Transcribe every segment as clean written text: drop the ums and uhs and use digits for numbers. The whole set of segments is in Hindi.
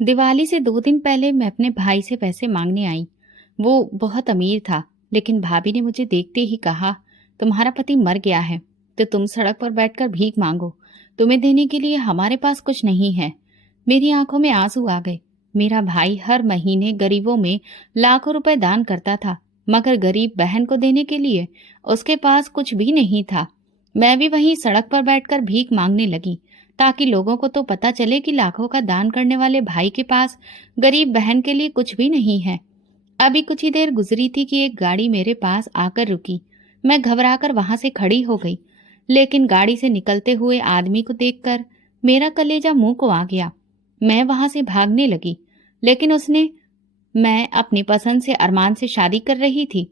दिवाली से 2 दिन पहले मैं अपने भाई से पैसे मांगने आई। वो बहुत अमीर था, लेकिन भाभी ने मुझे देखते ही कहा, तुम्हारा पति मर गया है, तो तुम सड़क पर बैठकर भीख मांगो। तुम्हें देने के लिए हमारे पास कुछ नहीं है। मेरी आंखों में आंसू आ गए। मेरा भाई हर महीने गरीबों में लाखों रुपए दान करता था, मगर गरीब बहन को देने के लिए उसके पास कुछ भी नहीं था। मैं भी वहीं सड़क पर बैठकर भीख मांगने लगी, ताकि लोगों को तो पता चले कि लाखों का दान करने वाले भाई के पास गरीब बहन के लिए कुछ भी नहीं है। अभी कुछ ही देर गुजरी थी कि एक गाड़ी मेरे पास आकर रुकी। मैं घबराकर वहां से खड़ी हो गई, लेकिन गाड़ी से निकलते हुए आदमी को देखकर मेरा कलेजा मुंह को आ गया। मैं वहां से भागने लगी, लेकिन उसने मैं अपनी पसंद से अरमान से शादी कर रही थी।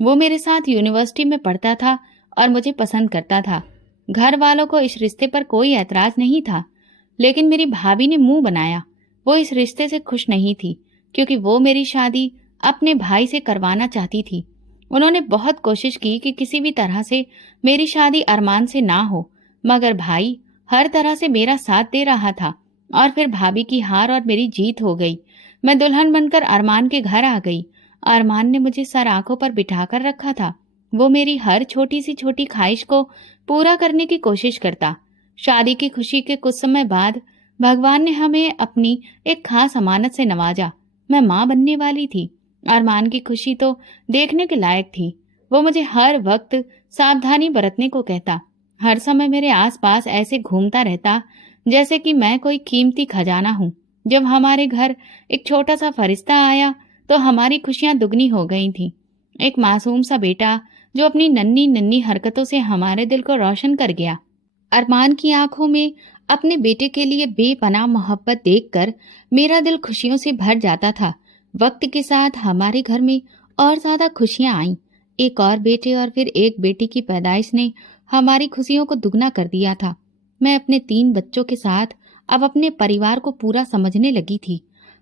वो मेरे साथ यूनिवर्सिटी में पढ़ता था और मुझे पसंद करता था। घर वालों को इस रिश्ते पर कोई ऐतराज नहीं था, लेकिन मेरी भाभी ने मुंह बनाया। वो इस रिश्ते से खुश नहीं थी, क्योंकि वो मेरी शादी अपने भाई से करवाना चाहती थी। उन्होंने बहुत कोशिश की कि किसी भी तरह से मेरी शादी अरमान से ना हो, मगर भाई हर तरह से मेरा साथ दे रहा था। और फिर भाभी की हार और मेरी जीत हो गई। मैं दुल्हन बनकर अरमान के घर आ गई। अरमान ने मुझे सर आंखों पर बिठाकर रखा था। वो मेरी हर छोटी सी छोटी ख्वाहिश को पूरा करने की कोशिश करता। शादी की खुशी के कुछ समय बाद भगवान ने हमें अपनी एक खास अमानत से नवाजा। मैं माँ बनने वाली थी। अरमान की खुशी तो देखने के लायक थी। वो मुझे हर वक्त सावधानी बरतने को कहता। हर समय मेरे आसपास ऐसे घूमता रहता जैसे कि मैं कोई कीमती खजाना हूँ। जब हमारे घर एक छोटा सा फरिश्ता आया तो हमारी खुशियां दुगनी हो गई थीं। एक मासूम सा बेटा जो अपनी नन्ही नन्ही हरकतों से हमारे दिल को रोशन कर गया। अरमान की आंखों में अपने बेटे के लिए बेपनाह मोहब्बत देखकर मेरा दिल खुशियों से भर जाता था। वक्त के साथ हमारे घर में और ज्यादा खुशियां आईं। एक और बेटे और फिर एक बेटी की पैदाइश ने हमारी खुशियों को दुगना कर दिया था। मैं अपने 3 बच्चों के साथ अब अपने परिवार को पूरा समझने लगी थी।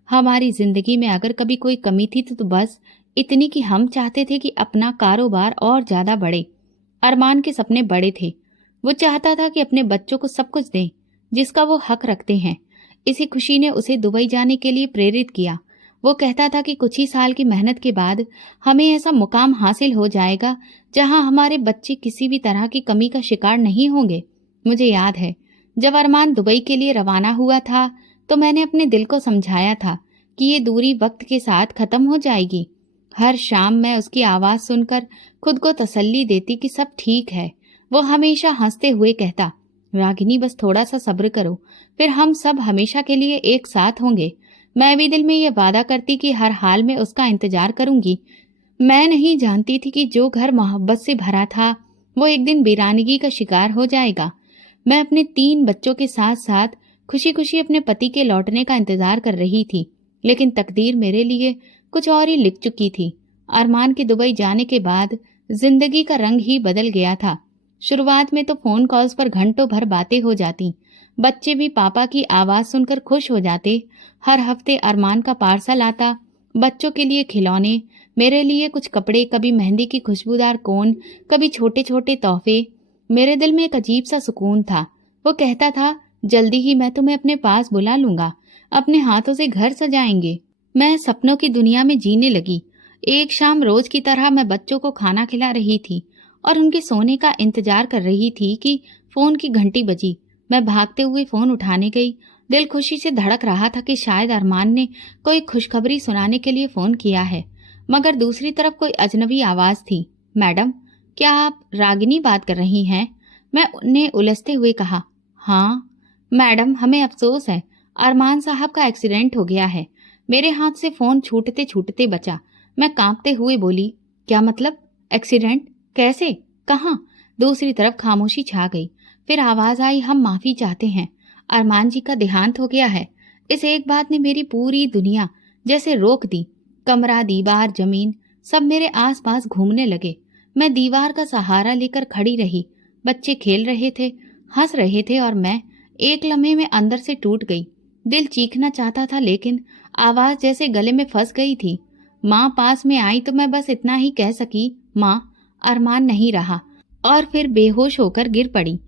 हमारी जिंदगी में अगर कभी कोई कमी थी तो बस इतनी कि हम चाहते थे कि अपना कारोबार और ज्यादा बढ़े। अरमान के सपने बड़े थे। वो चाहता था कि अपने बच्चों को सब कुछ दें जिसका वो हक रखते हैं। इसी खुशी ने उसे दुबई जाने के लिए प्रेरित किया। वो कहता था कि कुछ ही साल की मेहनत के बाद हमें ऐसा मुकाम हासिल हो जाएगा जहां हमारे बच्चे किसी भी तरह की कमी का शिकार नहीं होंगे। मुझे याद है, जब अरमान दुबई के लिए रवाना हुआ था तो मैंने अपने दिल को समझाया था कि ये दूरी वक्त के साथ खत्म हो जाएगी। हर शाम मैं उसकी आवाज सुनकर खुद को तसल्ली देती कि सब ठीक है। वो हमेशा हंसते हुए कहता, रागिनी बस थोड़ा सा सब्र करो, फिर हम सब हमेशा के लिए एक साथ होंगे। मैं भी दिल में ये वादा करती कि हर हाल में उसका इंतजार करूंगी। मैं नहीं जानती थी कि जो घर मोहब्बत से भरा था वो एक दिन वीरानगी का शिकार हो जाएगा। मैं अपने 3 बच्चों के साथ साथ खुशी खुशी अपने पति के लौटने का इंतजार कर रही थी, लेकिन तकदीर मेरे लिए कुछ और ही लिख चुकी थी। अरमान के दुबई जाने के बाद जिंदगी का रंग ही बदल गया था। शुरुआत में तो फोन कॉल्स पर घंटों भर बातें हो जाती। बच्चे भी पापा की आवाज सुनकर खुश हो जाते। हर हफ्ते अरमान का पार्सल आता, बच्चों के लिए खिलौने, मेरे लिए कुछ कपड़े, कभी मेहंदी की खुशबूदार कोन, कभी छोटे छोटे तोहफे। मेरे दिल में एक अजीब सा सुकून था। वो कहता था, जल्दी ही मैं तुम्हें अपने पास बुला लूंगा, अपने हाथों से घर सजाएंगे। मैं सपनों की दुनिया में जीने लगी। एक शाम रोज की तरह मैं बच्चों को खाना खिला रही थी और उनके सोने का इंतजार कर रही थी कि फोन की घंटी बजी। मैं भागते हुए फोन उठाने गई। दिल खुशी से धड़क रहा था कि शायद अरमान ने कोई खुशखबरी सुनाने के लिए फोन किया है, मगर दूसरी तरफ कोई अजनबी आवाज थी। मैडम, क्या आप रागिनी बात कर रही हैं? मैंने उलझते हुए कहा, हाँ मैडम, हमें अफसोस है, अरमान साहब का एक्सीडेंट हो गया है। मेरे हाथ से फोन छूटते छूटते बचा। मैं कांपते हुए बोली, क्या मतलब? एक्सीडेंट? कैसे? कहाँ? दूसरी तरफ खामोशी छा गई। फिर आवाज आई, हम माफी चाहते हैं, अरमान जी का देहांत हो गया है। इस एक बात ने मेरी पूरी दुनिया जैसे रोक दी। कमरा, दीवार, जमीन सब मेरे आसपास घूमने लगे। मैं दीवार का सहारा लेकर खड़ी रही। बच्चे खेल रहे थे, हंस रहे थे और मैं एक लम्हे में अंदर से टूट गई। दिल चीखना चाहता था, लेकिन आवाज जैसे गले में फंस गई थी। माँ पास में आई तो मैं बस इतना ही कह सकी, माँ, अरमान नहीं रहा, और फिर बेहोश होकर गिर पड़ी।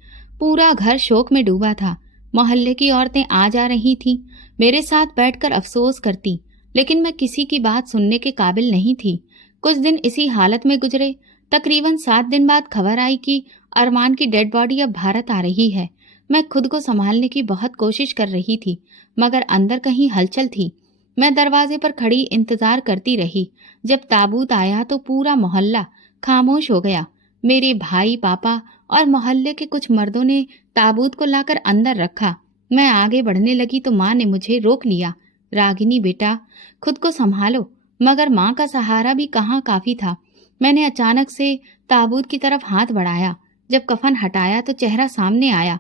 पूरा घर शोक में डूबा था। मोहल्ले की औरतें आ जा रही थीं। मेरे साथ बैठकर अफसोस करती, लेकिन मैं किसी की बात सुनने के काबिल नहीं थी। कुछ दिन इसी हालत में गुजरे। तकरीबन 7 दिन बाद खबर आई कि अरमान की डेड बॉडी अब भारत आ रही है। मैं खुद को संभालने की बहुत कोशिश कर रही थी, मगर अंदर कहीं हलचल थी। मैं दरवाजे पर खड़ी इंतजार करती रही। जब ताबूत आया तो पूरा मोहल्ला खामोश हो गया। मेरे भाई, पापा और मोहल्ले के कुछ मर्दों ने ताबूत को लाकर अंदर रखा। मैं आगे बढ़ने लगी तो माँ ने मुझे रोक लिया। रागिनी बेटा, खुद को संभालो। मगर माँ का सहारा भी कहाँ काफी था। मैंने अचानक से ताबूत की तरफ हाथ बढ़ाया। जब कफन हटाया तो चेहरा सामने आया,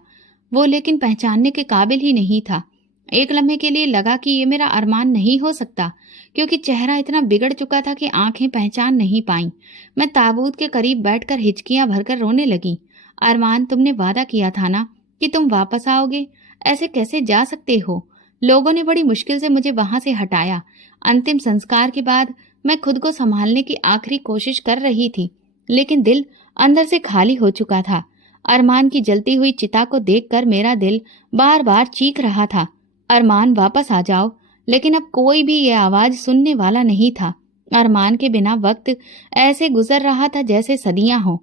वो लेकिन पहचानने के काबिल ही नहीं था। एक लम्हे के लिए लगा कि ये मेरा अरमान नहीं हो सकता, क्योंकि चेहरा इतना बिगड़ चुका था कि आंखें पहचान नहीं पाईं। मैं ताबूत के करीब बैठकर हिचकियां भरकर रोने लगी। अरमान, तुमने वादा किया था ना कि तुम वापस आओगे, ऐसे कैसे जा सकते हो? लोगों ने बड़ी मुश्किल से मुझे वहां से हटाया। अंतिम संस्कार के बाद मैं खुद को संभालने की आखिरी कोशिश कर रही थी, लेकिन दिल अंदर से खाली हो चुका था। अरमान की जलती हुई चिता को देखकर मेरा दिल बार बार चीख रहा था, अरमान वापस आ जाओ। लेकिन अब कोई भी ये आवाज सुनने वाला नहीं था। अरमान के बिना वक्त ऐसे गुजर रहा था जैसे सदियां हों।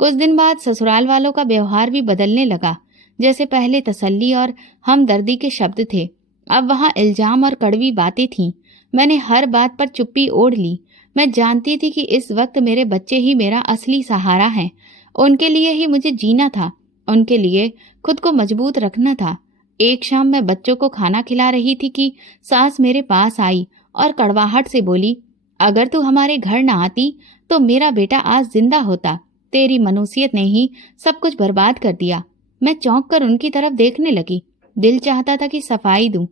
कुछ दिन बाद ससुराल वालों का व्यवहार भी बदलने लगा। जैसे पहले तसल्ली और हमदर्दी के शब्द थे, अब वहां इल्जाम और कड़वी बातें थीं। मैंने हर बात पर चुप्पी ओढ़ ली। मैं जानती थी कि इस वक्त मेरे बच्चे ही मेरा असली सहारा हैं। उनके लिए ही मुझे जीना था, उनके लिए खुद को मजबूत रखना था। एक शाम मैं बच्चों को खाना खिला रही थी कि सास मेरे पास आई और कड़वाहट से बोली, अगर तू हमारे घर न आती तो मेरा बेटा आज जिंदा होता। तेरी मनुसियत ने ही सब कुछ बर्बाद कर दिया। मैं चौंक कर उनकी तरफ देखने लगी। दिल चाहता था कि सफाई दूं,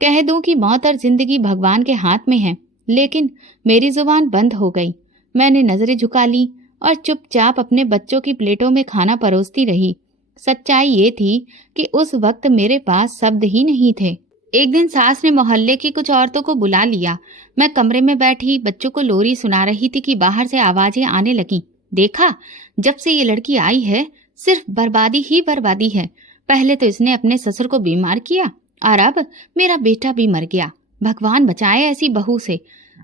कह दूं कि मौत और जिंदगी भगवान के हाथ में है, लेकिन मेरी जुबान बंद हो गई। मैंने नजरें झुका ली और चुपचाप अपने बच्चों की प्लेटों में खाना परोसती रही। सच्चाई ये थी कि उस वक्त मेरे पास शब्द ही नहीं थे। एक दिन सास ने मोहल्ले की कुछ औरतों को बुला लिया। मैं कमरे में बैठी बच्चों को लोरी सुना रही थी कि बाहर से आवाजें आने लगी। देखा, जब से ये लड़की आई है सिर्फ बर्बादी ही बर्बादी है। पहले तो इसने अपने ससुर को बीमार किया और अब मेरा बेटा भी मर गया। भगवान बचाए ऐसी बहू से।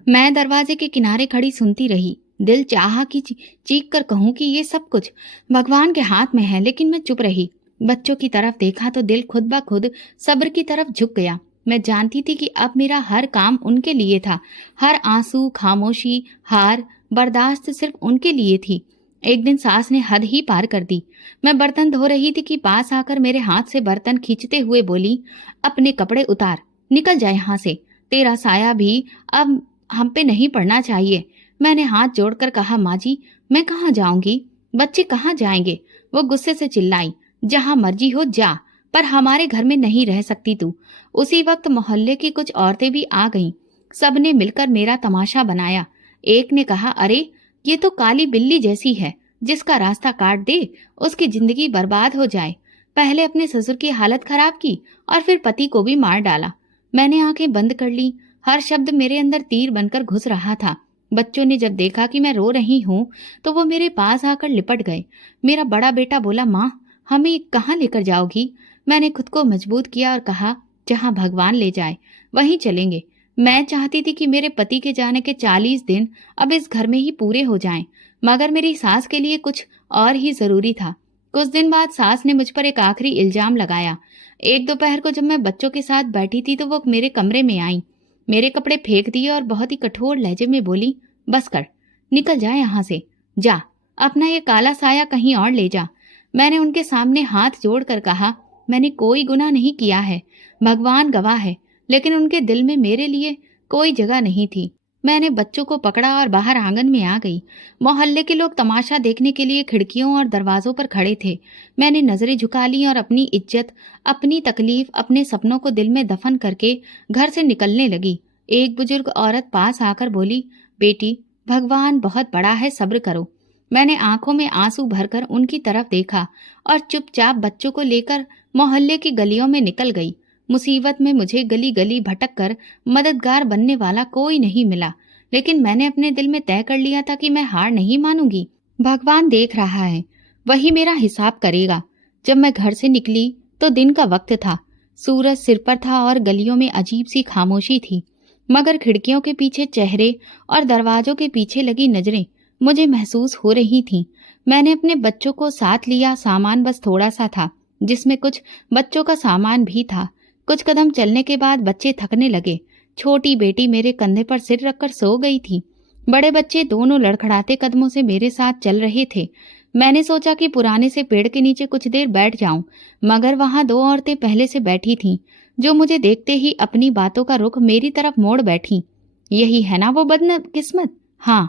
मैं दरवाजे के किनारे खड़ी सुनती रही। दिल चाहा कि चीख कर कहूं कि ये सब कुछ भगवान के हाथ में है, लेकिन मैं चुप रही। बच्चों की तरफ देखा तो दिल खुद ब खुद सब्र की तरफ झुक गया। मैं जानती थी कि अब मेरा हर काम उनके लिए था, हर आंसू, खामोशी, हार, बर्दाश्त सिर्फ उनके लिए थी। एक दिन सास ने हद ही पार कर दी। मैं बर्तन धो रही थी कि पास आकर मेरे हाथ से बर्तन खींचते हुए बोली, अपने कपड़े उतार, निकल जा यहाँ से। तेरा साया भी अब हम पे नहीं पड़ना चाहिए। मैंने हाथ जोड़कर कहा, माँ जी, मैं कहाँ जाऊंगी, बच्चे कहाँ जाएंगे? वो गुस्से से चिल्लाई, जहाँ मर्जी हो जा, पर हमारे घर में नहीं रह सकती तू। उसी वक्त मोहल्ले की कुछ औरतें भी आ गईं। सबने मिलकर मेरा तमाशा बनाया। एक ने कहा, अरे ये तो काली बिल्ली जैसी है, जिसका रास्ता काट दे उसकी जिंदगी बर्बाद हो जाए। पहले अपने ससुर की हालत खराब की और फिर पति को भी मार डाला। मैंने आंखें बंद कर ली। हर शब्द मेरे अंदर तीर बनकर घुस रहा था। बच्चों ने जब देखा कि मैं रो रही हूँ तो वो मेरे पास आकर लिपट गए। मेरा बड़ा बेटा बोला, माँ हमें कहाँ लेकर जाओगी? मैंने खुद को मजबूत किया और कहा, जहाँ भगवान ले जाए वहीं चलेंगे। मैं चाहती थी कि मेरे पति के जाने के 40 दिन अब इस घर में ही पूरे हो जाएं, मगर मेरी सास के लिए कुछ और ही जरूरी था। कुछ दिन बाद सास ने मुझ पर एक आखिरी इल्जाम लगाया। एक दोपहर को जब मैं बच्चों के साथ बैठी थी तो वो मेरे कमरे में आई, मेरे कपड़े फेंक दिए और बहुत ही कठोर लहजे में बोली, बस कर, निकल जा यहाँ से, जा अपना ये काला साया कहीं और ले जा। मैंने उनके सामने हाथ जोड़कर कहा, मैंने कोई गुनाह नहीं किया है, भगवान गवाह है, लेकिन उनके दिल में मेरे लिए कोई जगह नहीं थी। मैंने बच्चों को पकड़ा और बाहर आंगन में आ गई। मोहल्ले के लोग तमाशा देखने के लिए खिड़कियों और दरवाजों पर खड़े थे। मैंने नजरें झुका ली और अपनी इज्जत, अपनी तकलीफ, अपने सपनों को दिल में दफन करके घर से निकलने लगी। एक बुजुर्ग औरत पास आकर बोली, बेटी भगवान बहुत बड़ा है, सब्र करो। मैंने आंखों में आंसू भरकर उनकी तरफ देखा और चुपचाप बच्चों को लेकर मोहल्ले की गलियों में निकल गई। मुसीबत में मुझे गली गली भटक कर मददगार बनने वाला कोई नहीं मिला, लेकिन मैंने अपने दिल में तय कर लिया था कि मैं हार नहीं मानूंगी। भगवान देख रहा है, वही मेरा हिसाब करेगा। जब मैं घर से निकली तो दिन का वक्त था। सूरज सिर पर था और गलियों में अजीब सी खामोशी थी, मगर खिड़कियों के पीछे चेहरे और दरवाजों के पीछे लगी नजरें मुझे महसूस हो रही थीं। मैंने अपने बच्चों को साथ लिया, सामान बस थोड़ा सा था, जिसमें कुछ बच्चों का सामान भी था। कुछ कदम चलने के बाद बच्चे थकने लगे। छोटी बेटी मेरे कंधे पर सिर रखकर सो गई थी। बड़े बच्चे दोनों लड़खड़ाते कदमों से मेरे साथ चल रहे थे। मैंने सोचा कि पुराने से पेड़ के नीचे कुछ देर बैठ जाऊं, मगर वहां दो औरतें पहले से बैठी थीं, जो मुझे देखते ही अपनी बातों का रुख मेरी तरफ मोड़ बैठी। यही है ना वो बदकिस्मत? हाँ,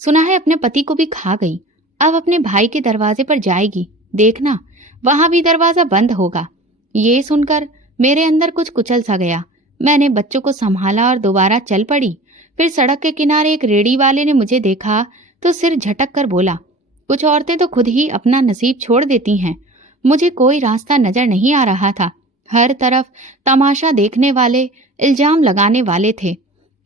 सुना है अपने पति को भी खा गई। अब अपने भाई के दरवाजे पर जाएगी, देखना वहां भी दरवाजा बंद होगा। ये सुनकर मेरे अंदर कुछ कुचल सा गया। मैंने बच्चों को संभाला और दोबारा चल पड़ी। फिर सड़क के किनारे एक रेड़ी वाले ने मुझे देखा तो सिर झटक कर बोला, कुछ औरतें तो खुद ही अपना नसीब छोड़ देती हैं। मुझे कोई रास्ता नजर नहीं आ रहा था। हर तरफ तमाशा देखने वाले, इल्जाम लगाने वाले थे।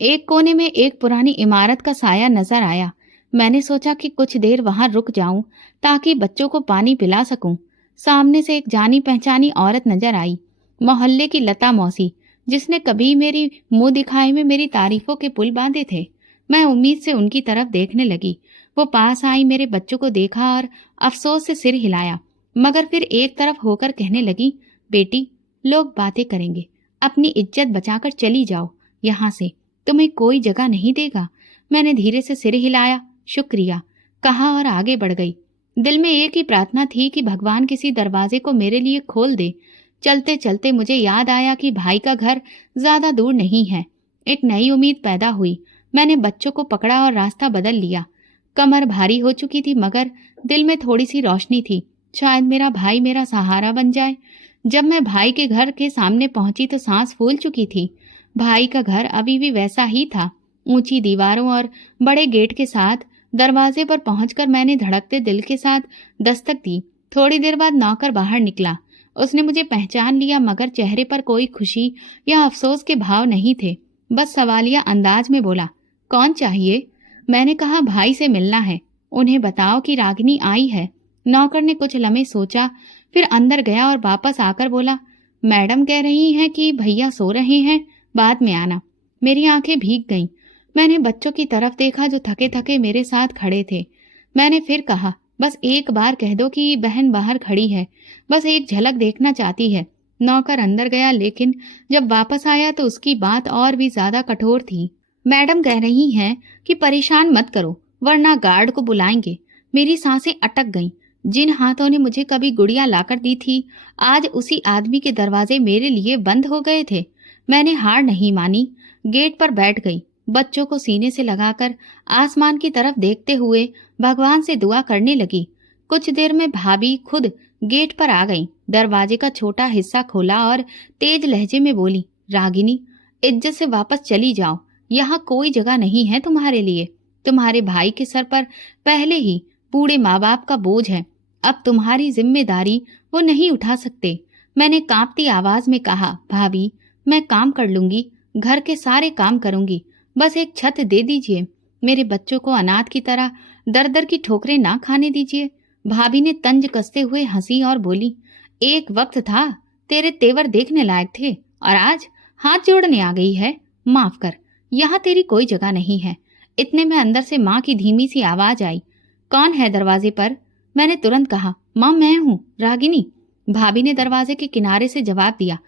एक कोने में एक पुरानी इमारत का साया नजर आया। मैंने सोचा कि कुछ देर वहां रुक जाऊं ताकि बच्चों को पानी पिला सकूं। सामने से एक जानी पहचानी औरत नजर आई, मोहल्ले की लता मौसी, जिसने कभी मेरी मुंह दिखाई में मेरी तारीफों के पुल बांधे थे। मैं उम्मीद से उनकी तरफ देखने लगी। वो पास आई, मेरे बच्चों को देखा और अफसोस से सिर हिलाया, मगर फिर एक तरफ होकर कहने लगी, बेटी, लोग बातें करेंगे, अपनी इज्जत बचाकर चली जाओ यहाँ से, तुम्हें कोई जगह नहीं देगा। मैंने धीरे से सिर हिलाया, शुक्रिया कहा और आगे बढ़ गई। दिल में एक ही प्रार्थना थी कि भगवान किसी दरवाजे को मेरे लिए खोल दे। चलते चलते मुझे याद आया कि भाई का घर ज्यादा दूर नहीं है। एक नई उम्मीद पैदा हुई। मैंने बच्चों को पकड़ा और रास्ता बदल लिया। कमर भारी हो चुकी थी, मगर दिल में थोड़ी सी रोशनी थी। शायद मेरा भाई मेरा सहारा बन जाए। जब मैं भाई के घर के सामने पहुंची तो सांस फूल चुकी थी। भाई का घर अभी भी वैसा ही था, ऊंची दीवारों और बड़े गेट के साथ। दरवाजे पर पहुंचकर मैंने धड़कते दिल के साथ दस्तक दी। थोड़ी देर बाद नौकर बाहर निकला। उसने मुझे पहचान लिया, मगर चेहरे पर कोई खुशी या अफसोस के भाव नहीं थे। बस सवालिया अंदाज में बोला, कौन चाहिए? मैंने कहा, भाई से मिलना है, उन्हें बताओ कि रागिनी आई है। नौकर ने कुछ लम्हे सोचा, फिर अंदर गया और वापस आकर बोला, मैडम कह रही हैं कि भैया सो रहे हैं, बाद में आना। मेरी आंखें भीग गईं। मैंने बच्चों की तरफ देखा जो थके थके मेरे साथ खड़े थे। मैंने फिर कहा, बस एक बार कह दो कि बहन बाहर खड़ी है, बस एक झलक देखना चाहती है। नौकर अंदर गया, लेकिन जब वापस आया तो उसकी बात और भी ज्यादा कठोर थी। मैडम कह रही हैं कि परेशान मत करो, वरना गार्ड को बुलाएंगे। मेरी सांसें अटक गईं। जिन हाथों ने मुझे कभी गुड़िया लाकर दी थी, आज उसी आदमी के दरवाजे मेरे लिए बंद हो गए थे। मैंने हार नहीं मानी, गेट पर बैठ गई। बच्चों को सीने से लगाकर आसमान की तरफ देखते हुए भगवान से दुआ करने लगी। कुछ देर में भाभी खुद गेट पर आ गई। दरवाजे का छोटा हिस्सा खोला और तेज लहजे में बोली, रागिनी, इज्जत से वापस चली जाओ, यहाँ कोई जगह नहीं है तुम्हारे लिए। तुम्हारे भाई के सर पर पहले ही बूढ़े माँ बाप का बोझ है, अब तुम्हारी जिम्मेदारी वो नहीं उठा सकते। मैंने कांपती आवाज में कहा, भाभी, मैं काम कर लूंगी, घर के सारे काम करूंगी, बस एक छत दे दीजिए। मेरे बच्चों को अनाथ की तरह दर दर की ठोकरें ना खाने दीजिए। भाभी ने तंज कसते हुए हंसी और बोली, एक वक्त था तेरे तेवर देखने लायक थे और आज हाथ जोड़ने आ गई है। माफ कर, यहाँ तेरी कोई जगह नहीं है। इतने में अंदर से माँ की धीमी सी आवाज आई, कौन है दरवाजे पर? मैंने तुरंत कहा, माँ मैं हूँ, रागिनी। भाभी ने दरवाजे के किनारे से जवाब दिया,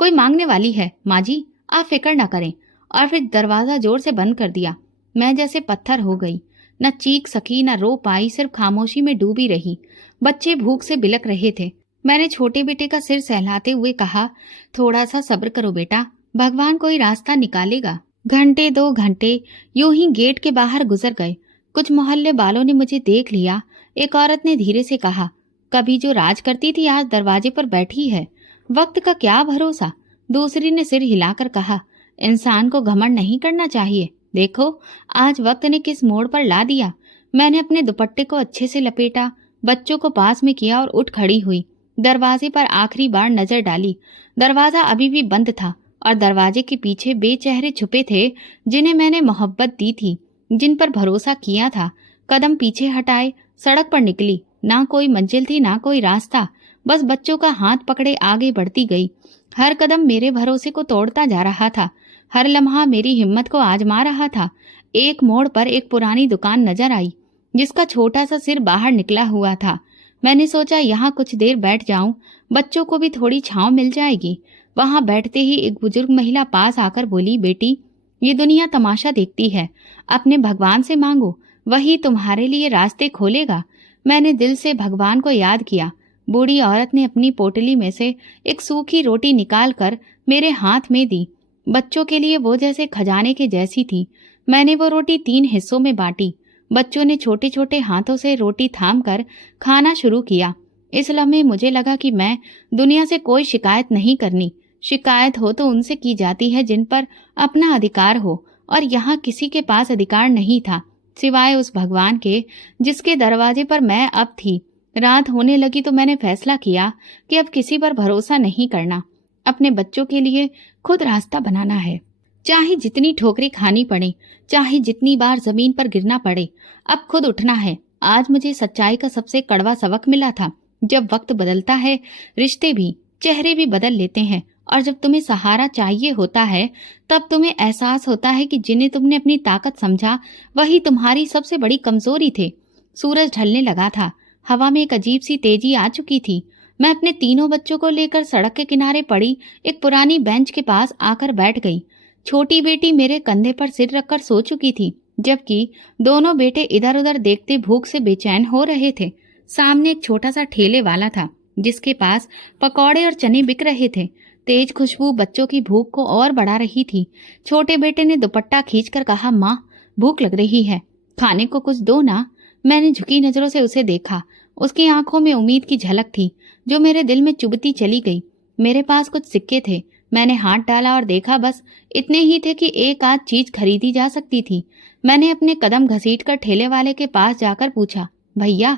कोई मांगने वाली है माँ जी, आप फिक्र न करें। और फिर दरवाजा जोर से बंद कर दिया। मैं जैसे पत्थर हो गई, न चीख सकी न रो पाई, सिर्फ खामोशी में डूबी रही। बच्चे भूख से बिलक रहे थे। मैंने छोटे बेटे का सिर सहलाते हुए कहा, थोड़ा सा सब्र करो बेटा, भगवान कोई रास्ता निकालेगा। घंटे 2 घंटे यूं ही गेट के बाहर गुजर गए। कुछ मोहल्ले वालों ने मुझे देख लिया। एक औरत ने धीरे से कहा, कभी जो राज करती थी आज दरवाजे पर बैठी है, वक्त का क्या भरोसा। दूसरी ने सिर हिलाकर कहा, इंसान को घमंड नहीं करना चाहिए, देखो आज वक्त ने किस मोड़ पर ला दिया। मैंने अपने दुपट्टे को अच्छे से लपेटा, बच्चों को पास में किया और उठ खड़ी हुई। दरवाजे पर आखिरी बार नजर डाली। दरवाजा अभी भी बंद था और दरवाजे के पीछे बेचेहरे छुपे थे, जिन्हें मैंने मोहब्बत दी थी, जिन पर भरोसा किया था। कदम पीछे हटाए सड़क पर निकली। ना कोई मंजिल थी, ना कोई रास्ता, बस बच्चों का हाथ पकड़े आगे बढ़ती गई। हर कदम मेरे भरोसे को तोड़ता जा रहा था। हर लम्हा मेरी हिम्मत को आजमा रहा था। एक मोड़ पर एक पुरानी दुकान नजर आई, जिसका छोटा सा सिर बाहर निकला हुआ था। मैंने सोचा यहाँ कुछ देर बैठ जाऊं, बच्चों को भी थोड़ी छांव मिल जाएगी। वहां बैठते ही एक बुजुर्ग महिला पास आकर बोली, बेटी, ये दुनिया तमाशा देखती है, अपने भगवान से मांगो, वही तुम्हारे लिए रास्ते खोलेगा। मैंने दिल से भगवान को याद किया। बूढ़ी औरत ने अपनी पोटली में से एक सूखी रोटी निकालकर मेरे हाथ में दी। बच्चों के लिए वो जैसे खजाने के जैसी थी। मैंने वो रोटी 3 हिस्सों में बांटी। बच्चों ने छोटे छोटे हाथों से रोटी थामकर खाना शुरू किया। इस लम्हे मुझे लगा कि मैं दुनिया से कोई शिकायत नहीं करनी। शिकायत हो तो उनसे की जाती है जिन पर अपना अधिकार हो, और यहाँ किसी के पास अधिकार नहीं था सिवाय उस भगवान के जिसके दरवाजे पर मैं अब थी। रात होने लगी तो मैंने फैसला किया कि अब किसी पर भरोसा नहीं करना। अपने बच्चों के लिए खुद रास्ता बनाना है, चाहे जितनी ठोकरें खानी पड़े, चाहे जितनी बार जमीन पर गिरना पड़े, अब खुद उठना है। आज मुझे सच्चाई का सबसे कड़वा सबक मिला था। जब वक्त बदलता है, रिश्ते भी, चेहरे भी बदल लेते हैं, और जब तुम्हें सहारा चाहिए होता है, तब तुम्हें एहसास होता है कि जिन्हें तुमने अपनी ताकत समझा, वही तुम्हारी सबसे बड़ी कमजोरी थे। सूरज ढलने लगा था। हवा में एक अजीब सी तेजी आ चुकी थी। मैं अपने तीनों बच्चों को लेकर सड़क के किनारे पड़ी एक पुरानी बेंच के पास आकर बैठ गई। छोटी बेटी मेरे कंधे पर सिर रखकर सो चुकी थी, जबकि दोनों बेटे इधर उधर देखते भूख से बेचैन हो रहे थे। सामने एक छोटा सा ठेले वाला था, जिसके पास पकौड़े और चने बिक रहे थे। तेज खुशबू बच्चों की भूख को और बढ़ा रही थी। छोटे बेटे ने दुपट्टा खींचकर कहा, माँ, भूख लग रही है, खाने को कुछ दो ना। मैंने झुकी नजरों से उसे देखा। उसकी आंखों में उम्मीद की झलक थी, जो मेरे दिल में चुभती चली गई। मेरे पास कुछ सिक्के थे। मैंने हाथ डाला और देखा, बस इतने ही थे कि एक आध चीज खरीदी जा सकती थी। मैंने अपने कदम घसीटकर ठेले वाले के पास जाकर पूछा, भैया,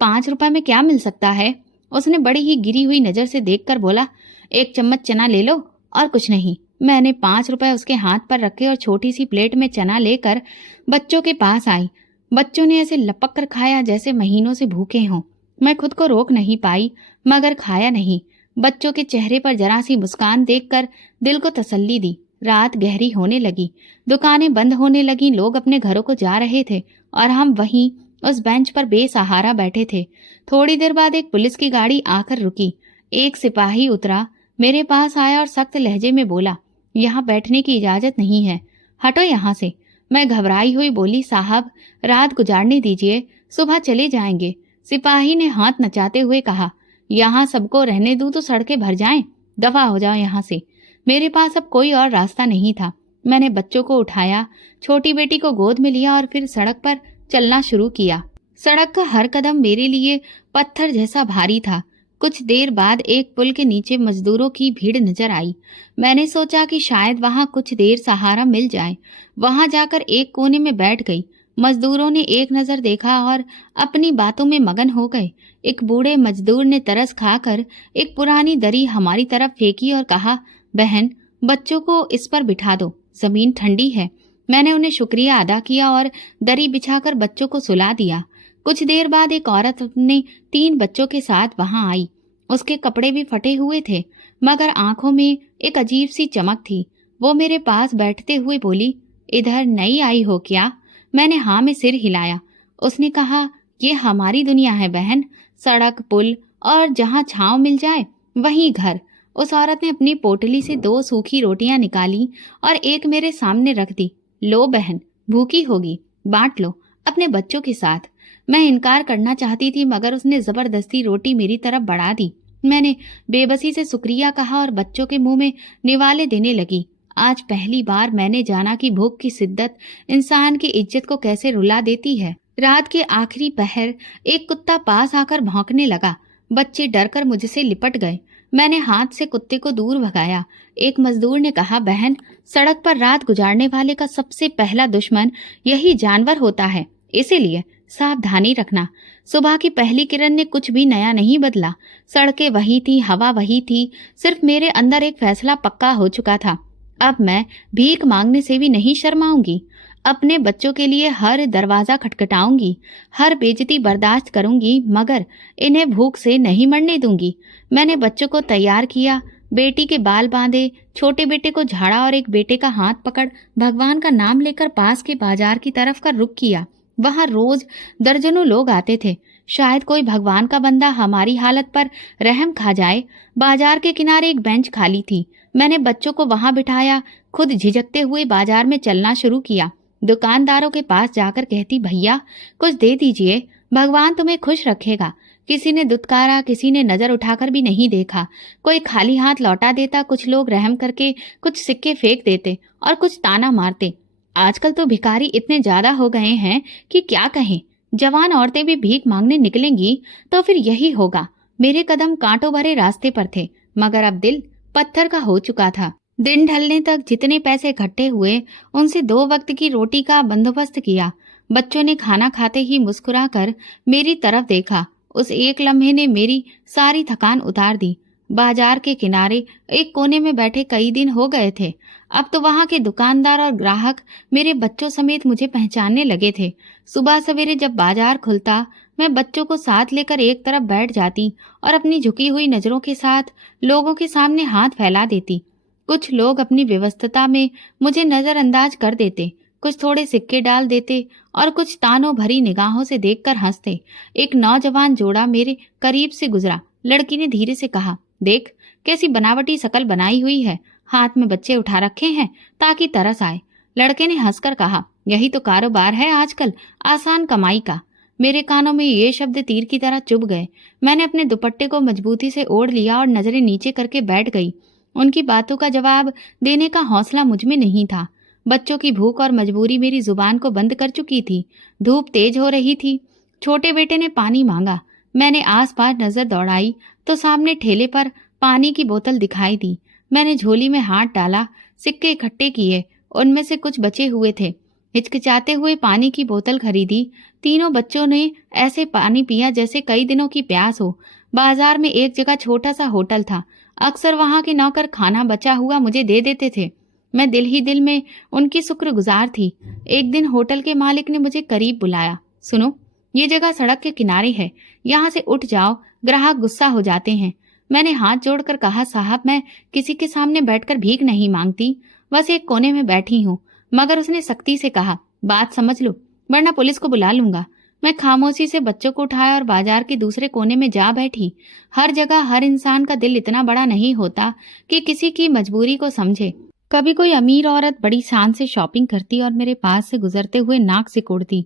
5 रुपए में क्या मिल सकता है? उसने बड़ी ही गिरी हुई नजर से देखकर बोला, 1 चम्मच चना ले लो और कुछ नहीं। मैंने 5 रुपए उसके हाथ पर रखे और छोटी सी प्लेट में चना लेकर बच्चों के पास आई। बच्चों ने ऐसे लपक कर खाया जैसे महीनों से भूखे हों। मैं खुद को रोक नहीं पाई, मगर खाया नहीं। बच्चों के चेहरे पर जरा सी मुस्कान देखकर दिल को तसल्ली दी। रात गहरी होने लगी, दुकानें बंद होने लगी, लोग अपने घरों को जा रहे थे, और हम वहीं उस बेंच पर बेसहारा बैठे थे। थोड़ी देर बाद एक पुलिस की गाड़ी आकर रुकी। एक सिपाही उतरा, मेरे पास आया और सख्त लहजे में बोला, यहाँ बैठने की इजाजत नहीं है, हटो यहाँ से। मैं घबराई हुई बोली, साहब, रात गुजारने दीजिए, सुबह चले जाएंगे। सिपाही ने हाथ नचाते हुए कहा, यहाँ सबको रहने दूं तो सड़कें भर जाएं, दफा हो जाओ यहाँ से। मेरे पास अब कोई और रास्ता नहीं था। मैंने बच्चों को उठाया, छोटी बेटी को गोद में लिया और फिर सड़क पर चलना शुरू किया। सड़क का हर कदम मेरे लिए पत्थर जैसा भारी था। कुछ देर बाद एक पुल के नीचे मजदूरों की भीड़ नजर आई। मैंने सोचा कि शायद वहां कुछ देर सहारा मिल जाए। वहां जाकर एक कोने में बैठ गई। मजदूरों ने एक नजर देखा और अपनी बातों में मगन हो गए। एक बूढ़े मजदूर ने तरस खाकर एक पुरानी दरी हमारी तरफ फेंकी और कहा, बहन, बच्चों को इस पर बिठा दो, जमीन ठंडी है। मैंने उन्हें शुक्रिया अदा किया और दरी बिछाकर बच्चों को सुला दिया। कुछ देर बाद एक औरत अपने 3 बच्चों के साथ वहां आई। उसके कपड़े भी फटे हुए थे, मगर आंखों में एक अजीब सी चमक थी। वो मेरे पास बैठते हुए बोली, इधर नई आई हो क्या? मैंने हाँ में सिर हिलाया। उसने कहा, ये हमारी दुनिया है बहन, सड़क, पुल और जहाँ छांव मिल जाए वहीं घर। उस औरत ने अपनी पोटली से 2 सूखी रोटियां निकाली और एक मेरे सामने रख दी। लो बहन, भूखी होगी, बांट लो अपने बच्चों के साथ। मैं इनकार करना चाहती थी, मगर उसने जबरदस्ती रोटी मेरी तरफ बढ़ा दी। मैंने बेबसी से शुक्रिया कहा और बच्चों के मुंह में निवाले देने लगी। आज पहली बार मैंने जाना कि भूख की शिद्दत इंसान की इज्जत को कैसे रुला देती है। रात के आखिरी पहर एक कुत्ता पास आकर भौंकने लगा। बच्चे डरकर मुझसे लिपट गए। मैंने हाथ से कुत्ते को दूर भगाया। एक मजदूर ने कहा, बहन, सड़क पर रात गुजारने वाले का सबसे पहला दुश्मन यही जानवर होता है, इसीलिए सावधानी रखना। सुबह की पहली किरण ने कुछ भी नया नहीं बदला। सड़कें वही थी, हवा वही थी, सिर्फ मेरे अंदर एक फैसला पक्का हो चुका था। अब मैं भीख मांगने से भी नहीं शर्माऊंगी। अपने बच्चों के लिए हर दरवाजा खटखटाऊंगी, हर बेइज्जती बर्दाश्त करूंगी, मगर इन्हें भूख से नहीं मरने दूंगी। मैंने बच्चों को तैयार किया, बेटी के बाल बांधे, छोटे बेटे को झाड़ा और एक बेटे का हाथ पकड़ भगवान का नाम लेकर पास के बाजार की तरफ का रुख किया। वहां रोज दर्जनों लोग आते थे। शायद कोई भगवान का बंदा हमारी हालत पर रहम खा जाए। बाजार के किनारे एक बेंच खाली थी। मैंने बच्चों को वहां बिठाया, खुद झिझकते हुए बाजार में चलना शुरू किया। दुकानदारों के पास जाकर कहती, भैया कुछ दे दीजिए, भगवान तुम्हें खुश रखेगा। किसी ने दुत्कारा, किसी ने नजर उठाकर भी नहीं देखा। कोई खाली हाथ लौटा देता, कुछ लोग रहम करके कुछ सिक्के फेंक देते और कुछ ताना मारते। आजकल तो भिखारी इतने ज्यादा हो गए हैं कि क्या कहें। जवान औरतें भी भीख मांगने निकलेंगी तो फिर यही होगा। मेरे कदम कांटों भरे रास्ते पर थे, मगर अब दिल पत्थर का हो चुका था। दिन ढलने तक जितने पैसे इकट्ठे हुए, उनसे 2 वक्त की रोटी का बंदोबस्त किया। बच्चों ने खाना खाते ही मुस्कुराकर मेरी तरफ देखा। उस एक लम्हे ने मेरी सारी थकान उतार दी। बाजार के किनारे एक कोने में बैठे कई दिन हो गए थे। अब तो वहां के दुकानदार और ग्राहक मेरे बच्चों समेत मुझे पहचानने लगे थे। सुबह सवेरे जब बाजार खुलता, मैं बच्चों को साथ लेकर एक तरफ बैठ जाती और अपनी झुकी हुई नजरों के साथ लोगों के सामने हाथ फैला देती। कुछ लोग अपनी व्यस्तता में मुझे नजरअंदाज कर देते, कुछ थोड़े सिक्के डाल देते और कुछ तानों भरी निगाहों से देखकर हंसते। एक नौजवान जोड़ा मेरे करीब से गुजरा। लड़की ने धीरे से कहा, देख कैसी बनावटी शकल बनाई हुई है, हाथ में बच्चे उठा रखे हैं ताकि तरस आए। लड़के ने हंसकर कहा, यही तो कारोबार है आजकल, आसान कमाई का। मेरे कानों में ये शब्द तीर की तरह चुभ गए। मैंने अपने दुपट्टे को मजबूती से ओढ़ लिया और नजरें नीचे करके बैठ गई। उनकी बातों का जवाब देने का हौसला मुझ में नहीं था। बच्चों की भूख और मजबूरी मेरी जुबान को बंद कर चुकी थी। धूप तेज हो रही थी। छोटे बेटे ने पानी मांगा। मैंने आसपास नजर दौड़ाई तो सामने ठेले पर पानी की बोतल दिखाई दी। मैंने झोली में हाथ डाला, सिक्के इकट्ठे किए, उनमें से कुछ बचे हुए थे। हिचकिचाते हुए पानी की बोतल खरीदी। तीनों बच्चों ने ऐसे पानी पिया जैसे कई दिनों की प्यास हो। बाजार में एक जगह छोटा सा होटल था। अक्सर वहां के नौकर खाना बचा हुआ मुझे दे देते थे। मैं दिल ही दिल में उनकी शुक्रगुजार थी। एक दिन होटल के मालिक ने मुझे करीब बुलाया। सुनो, ये जगह सड़क के किनारे है, यहाँ से उठ जाओ, ग्राहक गुस्सा हो जाते हैं। मैंने हाथ जोड़कर कहा, साहब मैं किसी के सामने बैठकर भीख नहीं मांगती, बस एक कोने में बैठी हूँ। मगर उसने सख्ती से कहा, बात समझ लो वरना पुलिस को बुला लूंगा। मैं खामोशी से बच्चों को उठाया और बाजार के दूसरे कोने में जा बैठी। हर जगह हर इंसान का दिल इतना बड़ा नहीं होता कि किसी की मजबूरी को समझे। कभी कोई अमीर औरत बड़ी शान से शॉपिंग करती और मेरे पास से गुजरते हुए नाक सिकोड़ती।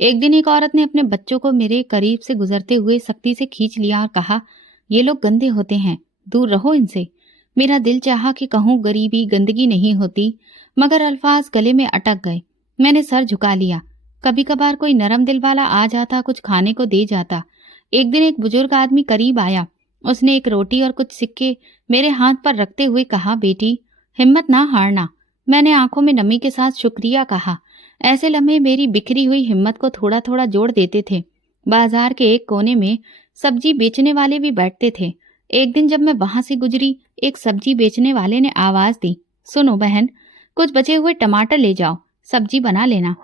एक दिन एक औरत ने अपने बच्चों को मेरे करीब से गुजरते हुए सख्ती से खींच लिया और कहा, ये लोग गंदे होते हैं, दूर रहो इनसे। मेरा दिल चाहा कि कहूँ गरीबी गंदगी नहीं होती, मगर अल्फाज गले में अटक गए। मैंने सर झुका लिया। कभी कभार कोई नरम दिल वाला आ जाता, कुछ खाने को दे जाता। एक दिन एक बुजुर्ग आदमी करीब आया। उसने एक रोटी और कुछ सिक्के मेरे हाथ पर रखते हुए कहा, बेटी हिम्मत ना हारना। मैंने आंखों में नमी के साथ शुक्रिया कहा। ऐसे लम्हे मेरी बिखरी हुई हिम्मत को थोड़ा थोड़ा जोड़ देते थे। बाजार के एक कोने में सब्जी बेचने वाले भी बैठते थे। एक दिन जब मैं वहां से गुजरी, एक सब्जी बेचने वाले ने आवाज दी, सुनो बहन, कुछ बचे हुए टमाटर ले जाओ, सब्जी बना लेना।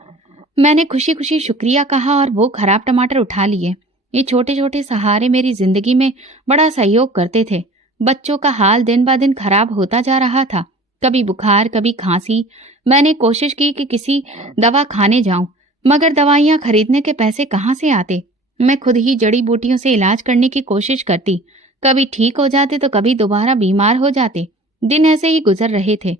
मैंने खुशी खुशी शुक्रिया कहा और वो खराब टमाटर उठा लिए। ये छोटे छोटे सहारे मेरी जिंदगी में बड़ा सहयोग करते थे। बच्चों का हाल दिन ब दिन खराब होता जा रहा था। कभी बुखार, कभी खांसी। मैंने कोशिश की कि किसी दवा खाने जाऊं, मगर दवाइयां खरीदने के पैसे कहाँ से आते। मैं खुद ही जड़ी बूटियों से इलाज करने की कोशिश करती। कभी ठीक हो जाते तो कभी दोबारा बीमार हो जाते। दिन ऐसे ही गुजर रहे थे,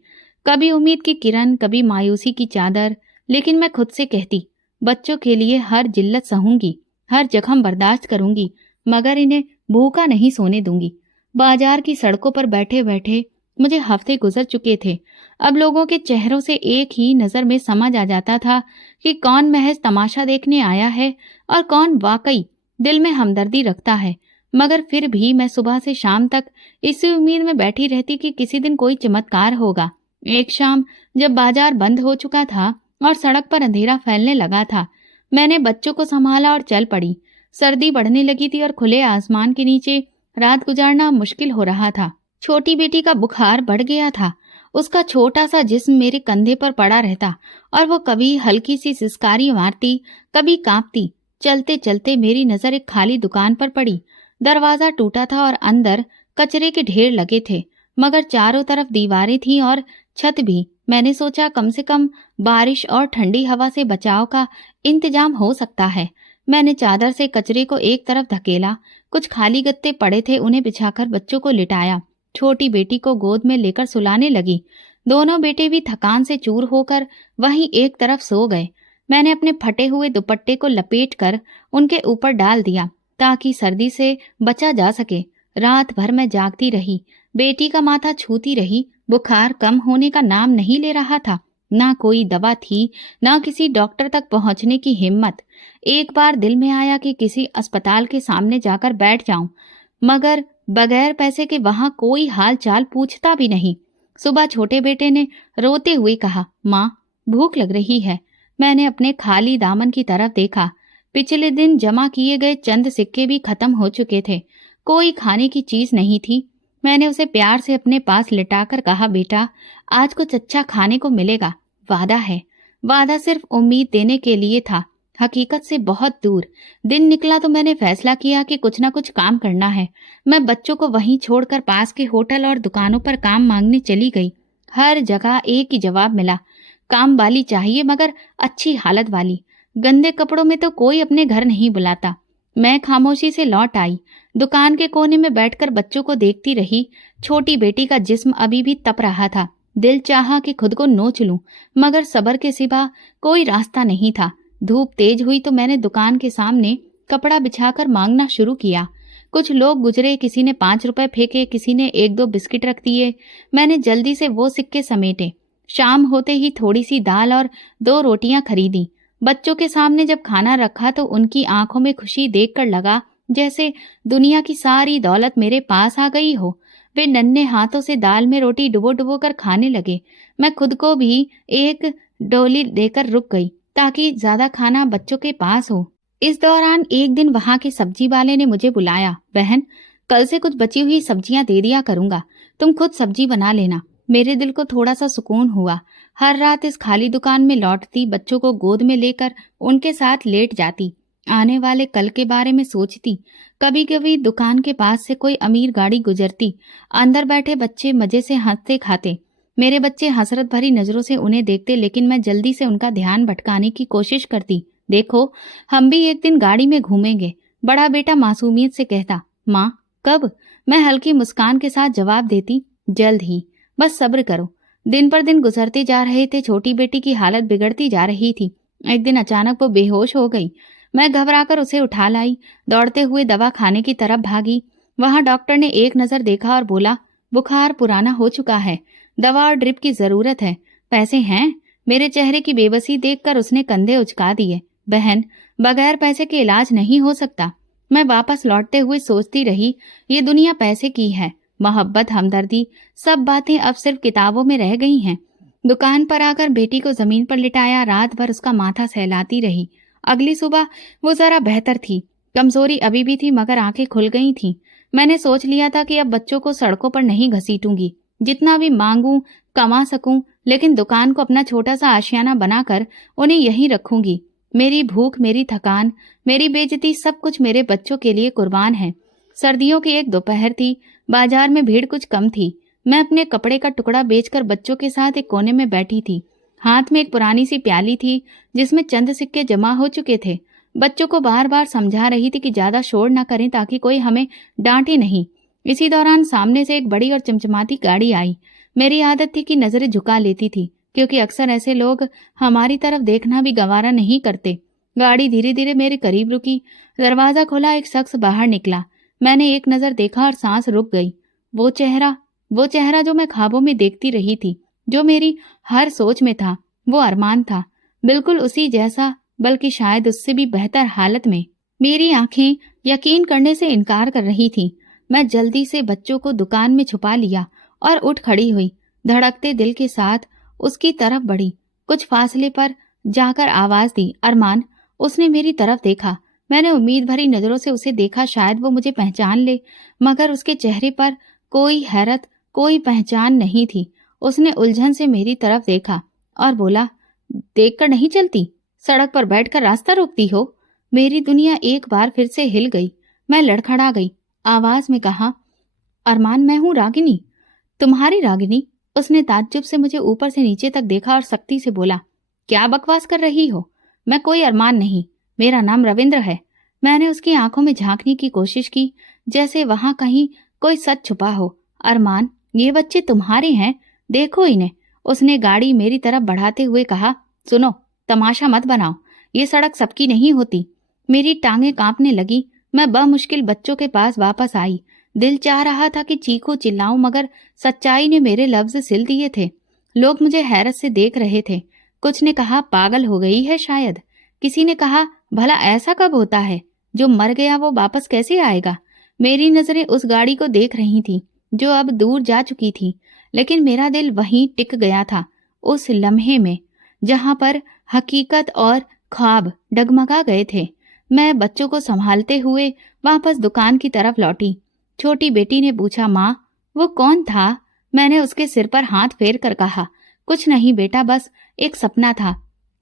कभी उम्मीद की किरण, कभी मायूसी की चादर। लेकिन मैं खुद से कहती, बच्चों के लिए हर जिल्लत सहूंगी, हर जख्म बर्दाश्त करूंगी, मगर इन्हें भूखा नहीं सोने दूंगी। बाजार की सड़कों पर बैठे बैठे मुझे हफ्ते गुजर चुके थे। अब लोगों के चेहरों से एक ही नजर में समझ आ जाता था कि कौन महज तमाशा देखने आया है और कौन वाकई दिल में हमदर्दी रखता है। मगर फिर भी मैं सुबह से शाम तक इसी उम्मीद में बैठी रहती कि किसी दिन कोई चमत्कार होगा। एक शाम जब बाजार बंद हो चुका था और सड़क पर अंधेरा फैलने लगा था, मैंने बच्चों को संभाला और चल पड़ी। सर्दी बढ़ने लगी थी और खुले आसमान के नीचे रात गुजारना मुश्किल हो रहा था। छोटी बेटी का बुखार बढ़ गया था। उसका छोटा सा जिस्म मेरे कंधे पर पड़ा रहता और वो कभी हल्की सी सिसकारी मारती, कभी कांपती। चलते चलते मेरी नजर एक खाली दुकान पर पड़ी। दरवाजा टूटा था और अंदर कचरे के ढेर लगे थे। मगर चारों तरफ दीवारें थीं और छत भी। मैंने सोचा कम से कम बारिश और ठंडी हवा से बचाव का इंतजाम हो सकता है। मैंने चादर से कचरे को एक तरफ धकेला। कुछ खाली गत्ते पड़े थे, उन्हें बिछाकर बच्चों को लिटाया। छोटी बेटी को गोद में लेकर सुलाने लगी। दोनों बेटे भी थकान से चूर होकर वहीं एक तरफ सो गए। मैंने अपने फटे हुए दुपट्टे को लपेटकर उनके ऊपर डाल दिया ताकि सर्दी से बचा जा सके। रात भर मैं जागती रही, बेटी का माथा छूती रही। बुखार कम होने का नाम नहीं ले रहा था। ना कोई दवा थी, ना किसी डॉक्टर तक पहुंचने की हिम्मत। एक बार दिल में आया कि किसी अस्पताल के सामने जाकर बैठ जाऊं, मगर बगैर पैसे के वहां कोई हाल चाल पूछता भी नहीं। सुबह छोटे बेटे ने रोते हुए कहा, माँ भूख लग रही है। मैंने अपने खाली दामन की तरफ देखा। पिछले दिन जमा किए गए चंद सिक्के भी खत्म हो चुके थे। कोई खाने की चीज नहीं थी। मैंने उसे प्यार से अपने पास लिटाकर कहा, बेटा आज कुछ अच्छा खाने को मिलेगा, वादा है। वादा सिर्फ उम्मीद देने के लिए था, हकीकत से बहुत दूर। दिन निकला तो मैंने फैसला किया कि कुछ ना कुछ काम करना है। मैं बच्चों को वहीं छोड़कर पास के होटल और दुकानों पर काम मांगने चली गई। हर जगह एक ही जवाब मिला, काम वाली चाहिए मगर अच्छी हालत वाली। गंदे कपड़ों में तो कोई अपने घर नहीं बुलाता। मैं खामोशी से लौट आई। दुकान के कोने में बैठकर बच्चों को देखती रही। छोटी बेटी का जिस्म अभी भी तप रहा था। दिल चाहा कि खुद को नोच लूं, मगर सब्र के सिवा कोई रास्ता नहीं था। धूप तेज हुई तो मैंने दुकान के सामने कपड़ा बिछाकर मांगना शुरू किया। कुछ लोग गुजरे, किसी ने 5 रुपए फेंके, किसी ने 1-2 बिस्किट रख दिए। मैंने जल्दी से वो सिक्के समेटे। शाम होते ही थोड़ी सी दाल और 2 रोटियां खरीदी। बच्चों के सामने जब खाना रखा तो उनकी आंखों में खुशी देखकर लगा जैसे दुनिया की सारी दौलत मेरे पास आ गई हो। वे नन्हे हाथों से दाल में रोटी डुबो डुबो कर खाने लगे। मैं खुद को भी एक डोली देकर रुक गई ताकि ज्यादा खाना बच्चों के पास हो। इस दौरान एक दिन वहां के सब्जी वाले ने मुझे बुलाया, बहन कल से कुछ बची हुई सब्जियां दे दिया करूंगा, तुम खुद सब्जी बना लेना। मेरे दिल को थोड़ा सा सुकून हुआ। हर रात इस खाली दुकान में लौटती, बच्चों को गोद में लेकर उनके साथ लेट जाती, आने वाले कल के बारे में सोचती। कभी कभी दुकान के पास से कोई अमीर गाड़ी गुजरती, अंदर बैठे बच्चे मजे से हंसते खाते। मेरे बच्चे हसरत भरी नजरों से उन्हें देखते, लेकिन मैं जल्दी से उनका ध्यान भटकाने की कोशिश करती। देखो हम भी एक दिन गाड़ी में घूमेंगे। बड़ा बेटा मासूमियत से कहता, माँ कब? मैं हल्की मुस्कान के साथ जवाब देती, जल्द ही, बस सब्र करो। दिन पर दिन गुजरते जा रहे थे। छोटी बेटी की हालत बिगड़ती जा रही थी। एक दिन अचानक वो बेहोश हो गई। मैं घबराकर उसे उठा लाई, दौड़ते हुए दवा खाने की तरफ भागी। वहां डॉक्टर ने एक नजर देखा और बोला, बुखार पुराना हो चुका है, दवा और ड्रिप की जरूरत है। पैसे हैं? मेरे चेहरे की बेबसी देखकर उसने कंधे उचका दिए। बहन बगैर पैसे के इलाज नहीं हो सकता। मैं वापस लौटते हुए सोचती रही, ये दुनिया पैसे की है। मोहब्बत, हमदर्दी, सब बातें अब सिर्फ किताबों में रह गई हैं। दुकान पर आकर बेटी को जमीन पर लिटाया। रात भर उसका माथा सहलाती रही। अगली सुबह वो जरा बेहतर थी। कमजोरी अभी भी थी मगर आंखें खुल गई थीं। मैंने सोच लिया था कि अब बच्चों को सड़कों पर नहीं घसीटूंगी। जितना भी मांगूं कमा सकूं, लेकिन दुकान को अपना छोटा सा आशियाना बनाकर उन्हें यहीं रखूंगी। मेरी भूख, मेरी थकान, मेरी बेइज्जती, सब कुछ मेरे बच्चों के लिए कुर्बान है। सर्दियों की एक दोपहर थी। बाजार में भीड़ कुछ कम थी। मैं अपने कपड़े का टुकड़ा बेचकर बच्चों के साथ एक कोने में बैठी थी। हाथ में एक पुरानी सी प्याली थी जिसमें चंद सिक्के जमा हो चुके थे। बच्चों को बार बार समझा रही थी कि ज्यादा शोर न करें ताकि कोई हमें डांटे नहीं। इसी दौरान सामने से एक बड़ी और चमचमाती गाड़ी आई। मेरी आदत थी कि नजरें झुका लेती थी, क्योंकि अक्सर ऐसे लोग हमारी तरफ देखना भी गवारा नहीं करते। गाड़ी धीरे धीरे मेरे करीब रुकी। दरवाजा खोला, एक शख्स बाहर निकला। मैंने एक नजर देखा और सांस रुक गई। वो चेहरा जो मैं ख्वाबों में देखती रही थी, जो मेरी हर सोच में था, वो अरमान था। बिल्कुल उसी जैसा, बल्कि शायद उससे भी बेहतर हालत में। मेरी आंखें यकीन करने से इनकार कर रही थीं। मैं जल्दी से बच्चों को दुकान में छुपा लिया और उठ खड़ी हुई। धड़कते दिल के साथ उसकी तरफ बढ़ी। कुछ फासले पर जाकर आवाज दी, अरमान। उसने मेरी तरफ देखा। मैंने उम्मीद भरी नजरों से उसे देखा, शायद वो मुझे पहचान ले, मगर उसके चेहरे पर कोई हैरत, कोई पहचान नहीं थी। उसने उलझन से मेरी तरफ देखा और बोला, देखकर नहीं चलती, सड़क पर बैठकर रास्ता रोकती हो। मेरी दुनिया एक बार फिर से हिल गई। मैं लड़खड़ा गई। आवाज में कहा, अरमान मैं हूं रागिनी। तुम्हारी रागिनी? उसने ताज्जुब से मुझे ऊपर से नीचे तक देखा और सख्ती से बोला, क्या बकवास कर रही हो? मैं कोई अरमान नहीं, मेरा नाम रविंद्र है। मैंने उसकी आंखों में झांकने की कोशिश की, जैसे वहां कहीं कोई सच छुपा हो। अरमान, ये बच्चे तुम्हारे हैं, देखो इन्हें। उसने गाड़ी मेरी तरफ बढ़ाते हुए कहा, सुनो, तमाशा मत बनाओ, ये सड़क सबकी नहीं होती। मेरी टांगें कांपने लगी। मैं बमुश्किल बच्चों के पास वापस आई। दिल चाह रहा था कि चीखूं चिल्लाऊं, मगर सच्चाई ने मेरे लफ्ज सिल दिए थे। लोग मुझे हैरत से देख रहे थे। कुछ ने कहा पागल हो गई है शायद। किसी ने कहा भला ऐसा कब होता है, जो मर गया वो वापस कैसे आएगा। मेरी नजरें उस गाड़ी को देख रही थी जो अब दूर जा चुकी थी, लेकिन मेरा दिल वहीं टिक गया था, उस लम्हे में जहां पर हकीकत और ख्वाब डगमगा गए थे। मैं बच्चों को संभालते हुए वापस दुकान की तरफ लौटी। छोटी बेटी ने पूछा, माँ वो कौन था? मैंने उसके सिर पर हाथ फेर कर कहा, कुछ नहीं बेटा, बस एक सपना था।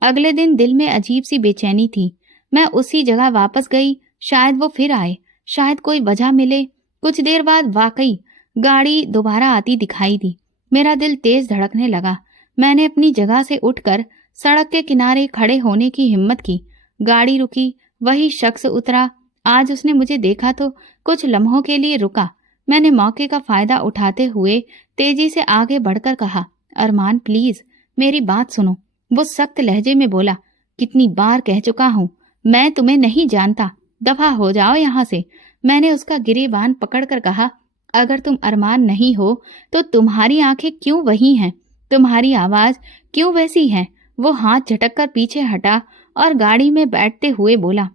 अगले दिन दिल में अजीब सी बेचैनी थी। मैं उसी जगह वापस गई, शायद वो फिर आए, शायद कोई वजह मिले। कुछ देर बाद वाकई गाड़ी दोबारा आती दिखाई दी। मेरा दिल तेज धड़कने लगा। मैंने अपनी जगह से उठकर सड़क के किनारे खड़े होने की हिम्मत की। गाड़ी रुकी, वही शख्स उतरा। आज उसने मुझे देखा तो कुछ लम्हों के लिए रुका। मैंने मौके का फायदा उठाते हुए तेजी से आगे बढ़कर कहा, अरमान प्लीज मेरी बात सुनो। वो सख्त लहजे में बोला, कितनी बार कह चुका हूं, मैं तुम्हें नहीं जानता, दफा हो जाओ यहाँ से। मैंने उसका गिरेबान पकड़कर कहा, अगर तुम अरमान नहीं हो तो तुम्हारी आंखें क्यों वही हैं, तुम्हारी आवाज क्यों वैसी है? वो हाथ झटक कर पीछे हटा और गाड़ी में बैठते हुए बोला,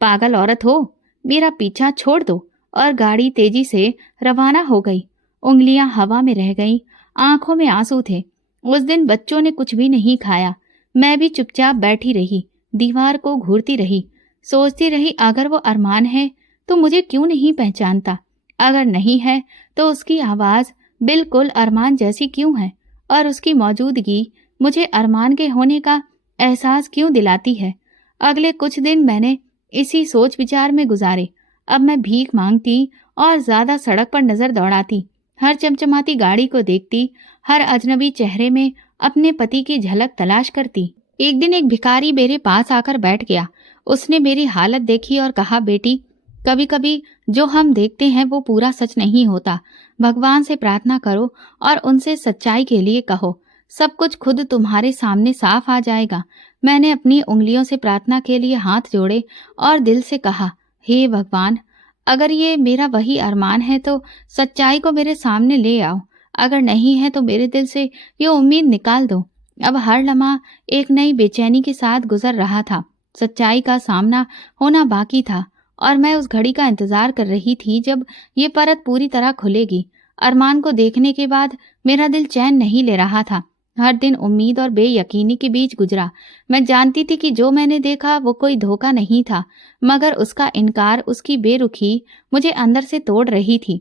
पागल औरत हो, मेरा पीछा छोड़ दो। और गाड़ी तेजी से रवाना हो गई। उंगलियां हवा में रह गईं, आंखों में आंसू थे। उस दिन बच्चों ने कुछ भी नहीं खाया। मैं भी चुपचाप बैठी रही, दीवार को घूरती रही, सोचती रही अगर वो अरमान है तो मुझे क्यों नहीं पहचानता, अगर नहीं है तो उसकी आवाज बिल्कुल अरमान जैसी क्यों है, और उसकी मौजूदगी मुझे अरमान के होने का एहसास क्यों दिलाती है। अगले कुछ दिन मैंने इसी सोच विचार में गुजारे। अब मैं भीख मांगती और ज्यादा सड़क पर नजर दौड़ाती, हर चमचमाती गाड़ी को देखती, हर अजनबी चेहरे में अपने पति की झलक तलाश करती। एक दिन एक भिखारी मेरे पास आकर बैठ गया। उसने मेरी हालत देखी और कहा, बेटी, कभी कभी जो हम देखते हैं वो पूरा सच नहीं होता। भगवान से प्रार्थना करो और उनसे सच्चाई के लिए कहो, सब कुछ खुद तुम्हारे सामने साफ आ जाएगा। मैंने अपनी उंगलियों से प्रार्थना के लिए हाथ जोड़े और दिल से कहा, हे भगवान, अगर ये मेरा वही अरमान है तो सच्चाई को मेरे सामने ले आओ, अगर नहीं है तो मेरे दिल से ये उम्मीद निकाल दो। अब हर लम्हा एक नई बेचैनी के साथ गुजर रहा था। सच्चाई का सामना होना बाकी था और मैं उस घड़ी का इंतजार कर रही थी जब ये परत पूरी तरह खुलेगी। अरमान को देखने के बाद मेरा दिल चैन नहीं ले रहा था। हर दिन उम्मीद और बेयकीनी के बीच गुजरा। मैं जानती थी कि जो मैंने देखा वो कोई धोखा नहीं था, मगर उसका इनकार, उसकी बेरुखी मुझे अंदर से तोड़ रही थी।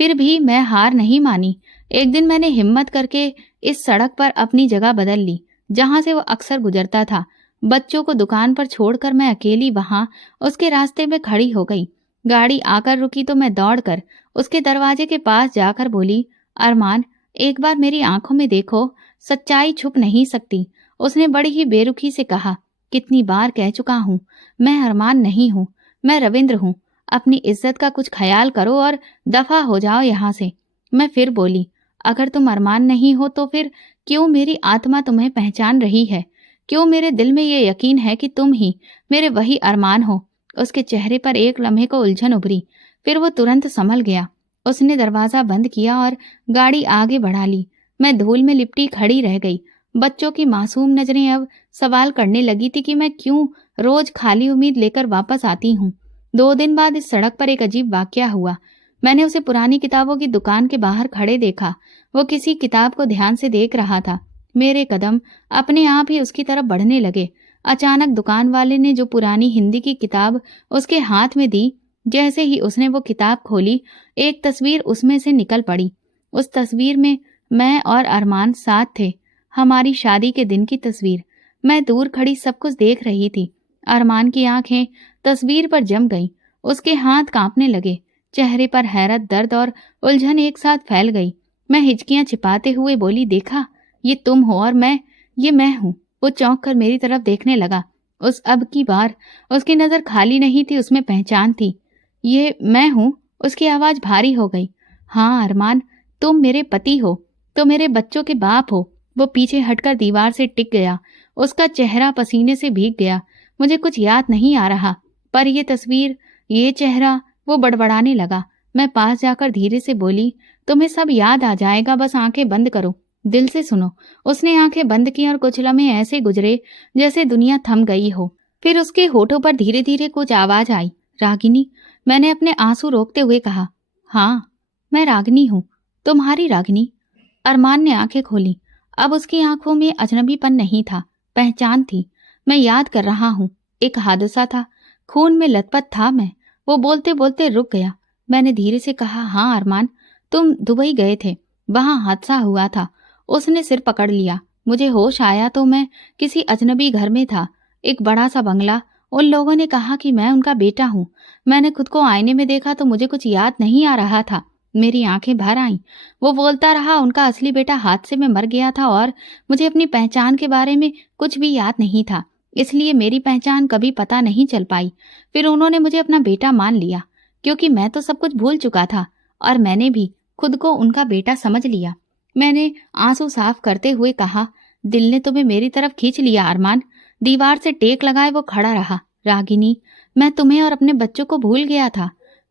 फिर भी मैं हार नहीं मानी। एक दिन मैंने हिम्मत करके इस सड़क पर अपनी जगह बदल ली जहां से वो अक्सर गुजरता था। बच्चों को दुकान पर छोड़कर मैं अकेली वहां उसके रास्ते में खड़ी हो गई। गाड़ी आकर रुकी तो मैं दौड़कर उसके दरवाजे के पास जाकर बोली, अरमान, एक बार मेरी आंखों में देखो, सच्चाई छुप नहीं सकती। उसने बड़ी ही बेरुखी से कहा, कितनी बार कह चुका हूं, मैं अरमान नहीं हूं, मैं रविंद्र हूं। अपनी इज्जत का कुछ ख्याल करो और दफा हो जाओ यहाँ से। मैं फिर बोली, अगर तुम अरमान नहीं हो तो फिर क्यों मेरी आत्मा तुम्हें पहचान रही है? क्यों मेरे दिल में ये यकीन है कि तुम ही मेरे वही अरमान हो? उसके चेहरे पर एक लम्हे को उलझन उभरी, फिर वो तुरंत संभल गया। उसने दरवाजा बंद किया और गाड़ी आगे बढ़ा ली। मैं धूल में लिपटी खड़ी रह गई। बच्चों की मासूम नजरें अब सवाल करने लगी थी कि मैं क्यों रोज खाली उम्मीद लेकर वापस आती हूँ। 2 दिन बाद इस सड़क पर एक अजीब वाकया हुआ। मैंने उसे पुरानी किताबों की दुकान के बाहर खड़े देखा। वो किसी किताब को ध्यान से देख रहा था। मेरे कदम अपने आप ही उसकी तरफ बढ़ने लगे। अचानक दुकान वाले ने जो पुरानी हिंदी की किताब उसके हाथ में दी, जैसे ही उसने वो किताब खोली, एक तस्वीर उसमें से निकल पड़ी। उस तस्वीर में मैं और अरमान साथ थे, हमारी शादी के दिन की तस्वीर। मैं दूर खड़ी सब कुछ देख रही थी। अरमान की आंखें तस्वीर पर जम गईं, उसके हाथ कांपने लगे, चेहरे पर हैरत, दर्द और उलझन एक साथ फैल गई। मैं हिचकियां छिपाते हुए बोली, देखा, ये तुम हो और ये मैं हूं। वो चौंक कर मेरी तरफ देखने लगा। उस अब की बार उसकी नजर खाली नहीं थी, उसमें पहचान थी। ये मैं हूं? उसकी आवाज भारी हो गई। हाँ अरमान, तुम मेरे पति हो, तुम मेरे बच्चों के बाप हो। वो पीछे हटकर दीवार से टिक गया। उसका चेहरा पसीने से भीग गया। मुझे कुछ याद नहीं आ रहा, पर ये तस्वीर, ये चेहरा। वो बड़बड़ाने लगा। मैं पास जाकर धीरे से बोली, तुम्हें सब याद आ जाएगा, बस आंखें बंद करो, दिल से सुनो। उसने आंखें बंद की और कुछ लम्हे ऐसे गुजरे जैसे दुनिया थम गई हो। फिर उसके होठों पर धीरे धीरे कुछ आवाज आई, रागिनी। मैंने अपने आंसू रोकते हुए कहा, हाँ मैं रागिनी हूँ, तुम्हारी रागिनी। अरमान ने आंखें खोली। अब उसकी आंखों में अजनबीपन नहीं था, पहचान थी। मैं याद कर रहा हूँ, एक हादसा था, खून में लथपथ था मैं। वो बोलते बोलते रुक गया। मैंने धीरे से कहा, हाँ अरमान, तुम दुबई गए थे, वहां हादसा हुआ था। उसने सिर पकड़ लिया। मुझे होश आया तो मैं किसी अजनबी घर में था, एक बड़ा सा बंगला। उन लोगों ने कहा कि मैं उनका बेटा हूँ। मैंने खुद को आईने में देखा तो मुझे कुछ याद नहीं आ रहा था। मेरी आंखें भर आईं। वो बोलता रहा, उनका असली बेटा हादसे में मर गया था और मुझे अपनी पहचान के बारे में कुछ भी याद नहीं था, इसलिए मेरी पहचान कभी पता नहीं चल पाई। फिर उन्होंने मुझे अपना बेटा मान लिया, क्योंकि मैं तो सब कुछ भूल चुका था और मैंने भी खुद को उनका बेटा समझ लिया। मैंने आंसू साफ करते हुए कहा, दिल ने तुम्हें मेरी तरफ खींच लिया अरमान। दीवार से टेक लगाए वो खड़ा रहा। रागिनी, मैं तुम्हें और अपने बच्चों को भूल गया था।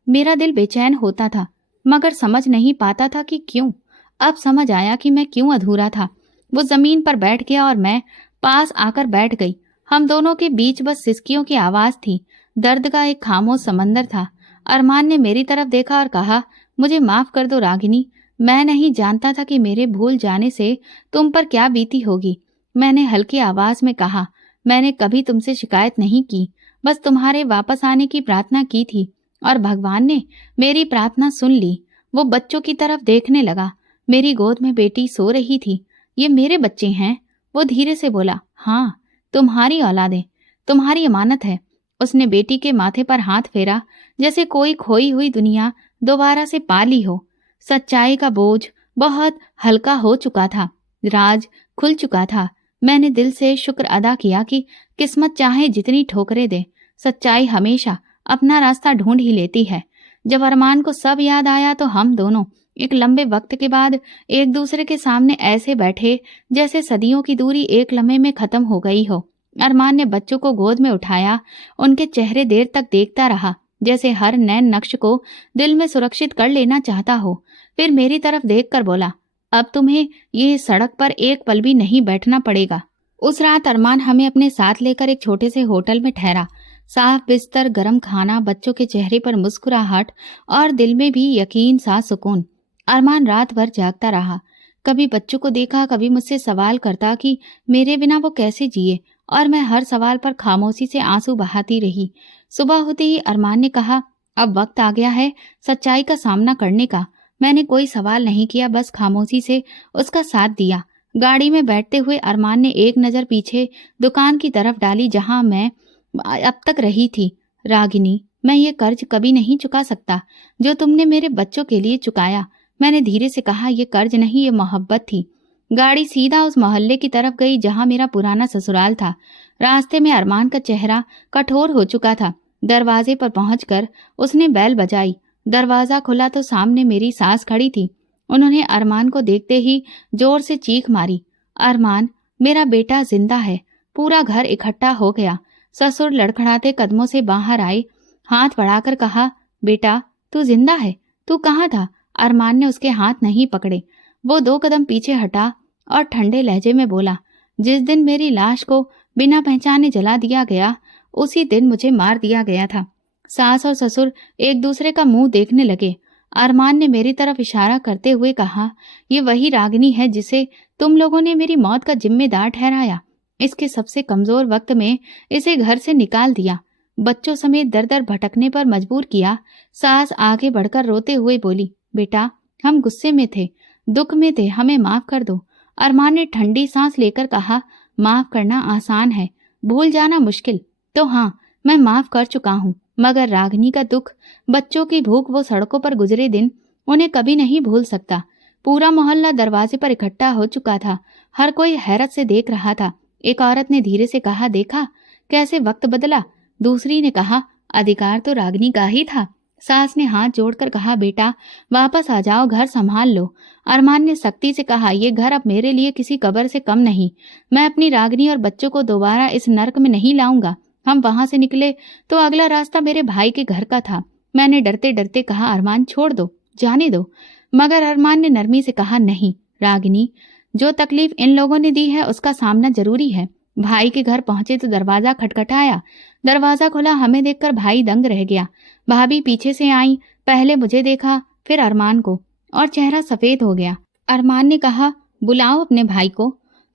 मेरा दिल बेचैन होता था, मगर समझ नहीं पाता था कि क्यों। अब समझ आया कि मैं क्यों अधूरा था। वो जमीन पर बैठ गया और मैं पास आकर बैठ गई। हम दोनों के बीच बस सिसकियों की आवाज थी। दर्द का एक खामोश समंदर था। अरमान ने मेरी तरफ देखा और कहा, मुझे माफ कर दो रागिनी, मैं नहीं जानता था कि मेरे भूल जाने से तुम पर क्या बीती होगी। मैंने हल्की आवाज में कहा, मैंने कभी तुमसे शिकायत नहीं की, बस तुम्हारे वापस आने की प्रार्थना की थी और भगवान ने मेरी प्रार्थना सुन ली। वो बच्चों की तरफ देखने लगा। मेरी गोद में बेटी सो रही थी। ये मेरे बच्चे हैं? वो धीरे से बोला, हाँ, तुम्हारी औलादें, तुम्हारी अमानत है। उसने बेटी के माथे पर हाथ फेरा, जैसे कोई खोई हुई दुनिया दोबारा से पा ली हो। सच्चाई का बोझ बहुत हल्का हो चुका था। राज खुल चुका था। मैंने दिल से शुक्र अदा किया कि किस्मत चाहे जितनी ठोकरें दे, सच्चाई हमेशा अपना रास्ता ढूंढ ही लेती है। जब अरमान को सब याद आया तो हम दोनों एक लंबे वक्त के बाद एक दूसरे के सामने ऐसे बैठे जैसे सदियों की दूरी एक लम्हे में खत्म हो गई हो। अरमान ने बच्चों को गोद में उठाया। उनके चेहरे देर तक देखता रहा, जैसे हर नैन नक्श को दिल में सुरक्षित कर लेना चाहता हो। फिर मेरी तरफ देखकर बोला, अब तुम्हें ये सड़क पर एक पल भी नहीं बैठना पड़ेगा। उस रात अरमान हमें अपने साथ लेकर एक छोटे से होटल में ठहरा। साफ बिस्तर, गरम खाना, बच्चों के चेहरे पर मुस्कुराहट और दिल में भी यकीन सा सुकून। अरमान रात भर जागता रहा। कभी बच्चों को देखा, कभी मुझसे सवाल करता कि मेरे बिना वो कैसे जिए, और मैं हर सवाल पर खामोशी से आंसू बहाती रही। सुबह होते ही अरमान ने कहा, अब वक्त आ गया है सच्चाई का सामना करने का। मैंने कोई सवाल नहीं किया, बस खामोशी से उसका साथ दिया। गाड़ी में बैठते हुए अरमान ने एक नज़र पीछे दुकान की तरफ डाली जहां मैं अब तक रही थी। रागिनी, मैं ये कर्ज कभी नहीं चुका सकता जो तुमने मेरे बच्चों के लिए चुकाया। मैंने धीरे से कहा, ये कर्ज नहीं, ये मोहब्बत थी। गाड़ी सीधा उस मोहल्ले की तरफ गई जहां मेरा पुराना ससुराल था। रास्ते में अरमान का चेहरा कठोर हो चुका था। दरवाजे पर पहुंचकर उसने बेल बजाई। दरवाजा खुला तो सामने मेरी सास खड़ी थी। उन्होंने अरमान को देखते ही जोर से चीख मारी, अरमान, मेरा बेटा जिंदा है। पूरा घर इकट्ठा हो गया। ससुर लड़खड़ाते कदमों से बाहर आए, हाथ बढ़ाकर कहा, बेटा तू जिंदा है, तू कहाँ था? अरमान ने उसके हाथ नहीं पकड़े। वो 2 कदम पीछे हटा और ठंडे लहजे में बोला, जिस दिन मेरी लाश को बिना पहचाने जला दिया गया, उसी दिन मुझे मार दिया गया था। सास और ससुर एक दूसरे का मुंह देखने लगे। अरमान ने मेरी तरफ इशारा करते हुए कहा, ये वही रागिनी है जिसे तुम लोगों ने मेरी मौत का जिम्मेदार ठहराया। इसके सबसे कमजोर वक्त में इसे घर से निकाल दिया, बच्चों समेत दर दर भटकने पर मजबूर किया। सास आगे बढ़कर रोते हुए बोली, बेटा हम गुस्से में थे, दुख में थे, हमें माफ कर दो। अरमान ने ठंडी सांस लेकर कहा, माफ करना आसान है, भूल जाना मुश्किल। तो हाँ, मैं माफ कर चुका हूँ, मगर रागिनी का दुख, बच्चों की भूख, वो सड़कों पर गुजरे दिन, उन्हें कभी नहीं भूल सकता। पूरा मोहल्ला दरवाजे पर इकट्ठा हो चुका था। हर कोई हैरत से देख रहा था। एक औरत ने धीरे से कहा, देखा कैसे वक्त बदला। दूसरी ने कहा, अधिकार तो रागिनी का ही था। सास ने हाथ जोड़कर कहा, बेटा वापस आ जाओ, घर संभाल लो। अरमान ने सख्ती से कहा, ये घर अब मेरे लिए किसी कब्र से कम नहीं। मैं अपनी रागिनी और बच्चों को दोबारा इस नर्क में नहीं लाऊंगा। हम वहां से निकले तो अगला रास्ता मेरे भाई के घर का था। मैंने डरते डरते कहा, अरमान छोड़ दो, जाने दो। मगर अरमान ने नरमी से कहा, नहीं रागिनी, जो तकलीफ इन लोगों ने दी है उसका सामना जरूरी है। भाई के घर पहुंचे तो दरवाजा खटखटाया। दरवाजा खुला, हमें देखकर भाई दंग रह गया। भाभी पीछे से आई, पहले मुझे देखा फिर अरमान को, और चेहरा सफेद हो गया। अरमान ने कहा, बुलाओ अपने भाई को।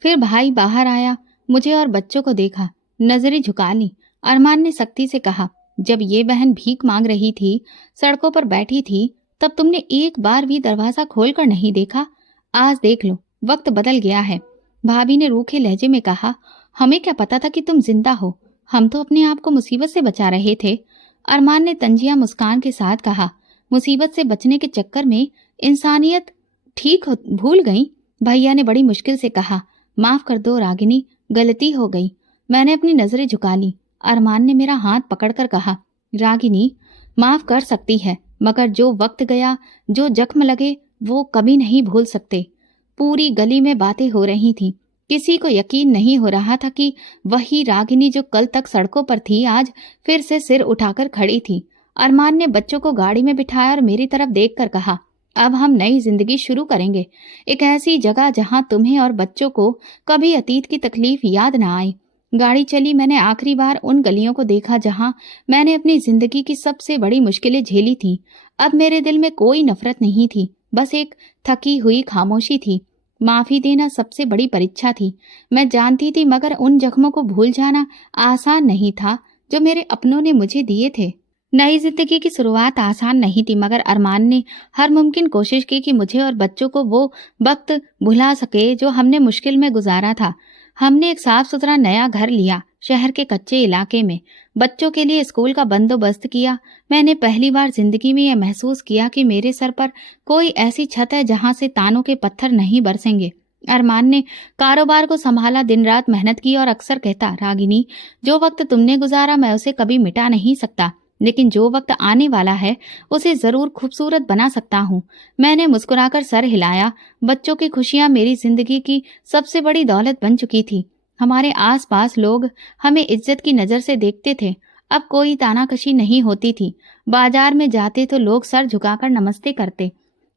फिर भाई बाहर आया, मुझे और बच्चों को देखा, नजरें झुका ली। अरमान ने सख्ती से कहा, जब ये बहन भीख मांग रही थी, सड़कों पर बैठी थी, तब तुमने एक बार भी दरवाजा खोलकर नहीं देखा। आज देख लो, वक्त बदल गया है। भाभी ने रूखे लहजे में कहा, हमें क्या पता था कि तुम जिंदा हो, हम तो अपने आप को मुसीबत से बचा रहे थे। अरमान ने तंजिया मुस्कान के साथ कहा, मुसीबत से बचने के चक्कर में इंसानियत भूल गई। भैया ने बड़ी मुश्किल से कहा, माफ कर दो रागिनी, गलती हो गई। मैंने अपनी नजरें झुका ली। अरमान ने मेरा हाथ पकड़कर कहा, रागिनी माफ कर सकती है, मगर जो वक्त गया, जो जख्म लगे, वो कभी नहीं भूल सकते। पूरी गली में बातें हो रही थीं। किसी को यकीन नहीं हो रहा था कि वही रागिनी जो कल तक सड़कों पर थी, आज फिर से सिर उठाकर खड़ी थी। अरमान ने बच्चों को गाड़ी में बिठाया और मेरी तरफ देखकर कहा, अब हम नई जिंदगी शुरू करेंगे, एक ऐसी जगह जहां तुम्हें और बच्चों को कभी अतीत की तकलीफ याद ना आए। गाड़ी चली। मैंने आखिरी बार उन गलियों को देखा जहां मैंने अपनी जिंदगी की सबसे बड़ी मुश्किलें झेली थी। अब मेरे दिल में कोई नफरत नहीं थी, बस एक थकी हुई खामोशी थी। माफी देना सबसे बड़ी परीक्षा थी, मैं जानती थी, मगर उन जख्मों को भूल जाना आसान नहीं था जो मेरे अपनों ने मुझे दिए थे। नई जिंदगी की शुरुआत आसान नहीं थी, मगर अरमान ने हर मुमकिन कोशिश की कि मुझे और बच्चों को वो वक्त भुला सके जो हमने मुश्किल में गुजारा था। हमने एक साफ सुथरा नया घर लिया, शहर के कच्चे इलाके में। बच्चों के लिए स्कूल का बंदोबस्त किया। मैंने पहली बार जिंदगी में यह महसूस किया कि मेरे सर पर कोई ऐसी छत है जहां से तानों के पत्थर नहीं बरसेंगे। अरमान ने कारोबार को संभाला, दिन रात मेहनत की और अक्सर कहता, रागिनी जो वक्त तुमने गुजारा मैं उसे कभी मिटा नहीं सकता, लेकिन जो वक्त आने वाला है उसे जरूर खूबसूरत बना सकता हूँ। मैंने मुस्कुराकर सर हिलाया। बच्चों की खुशियां मेरी जिंदगी की सबसे बड़ी दौलत बन चुकी थी। हमारे आसपास लोग हमें इज्जत की नजर से देखते थे। अब कोई तानाकशी नहीं होती थी। बाजार में जाते तो लोग सर झुकाकर नमस्ते करते।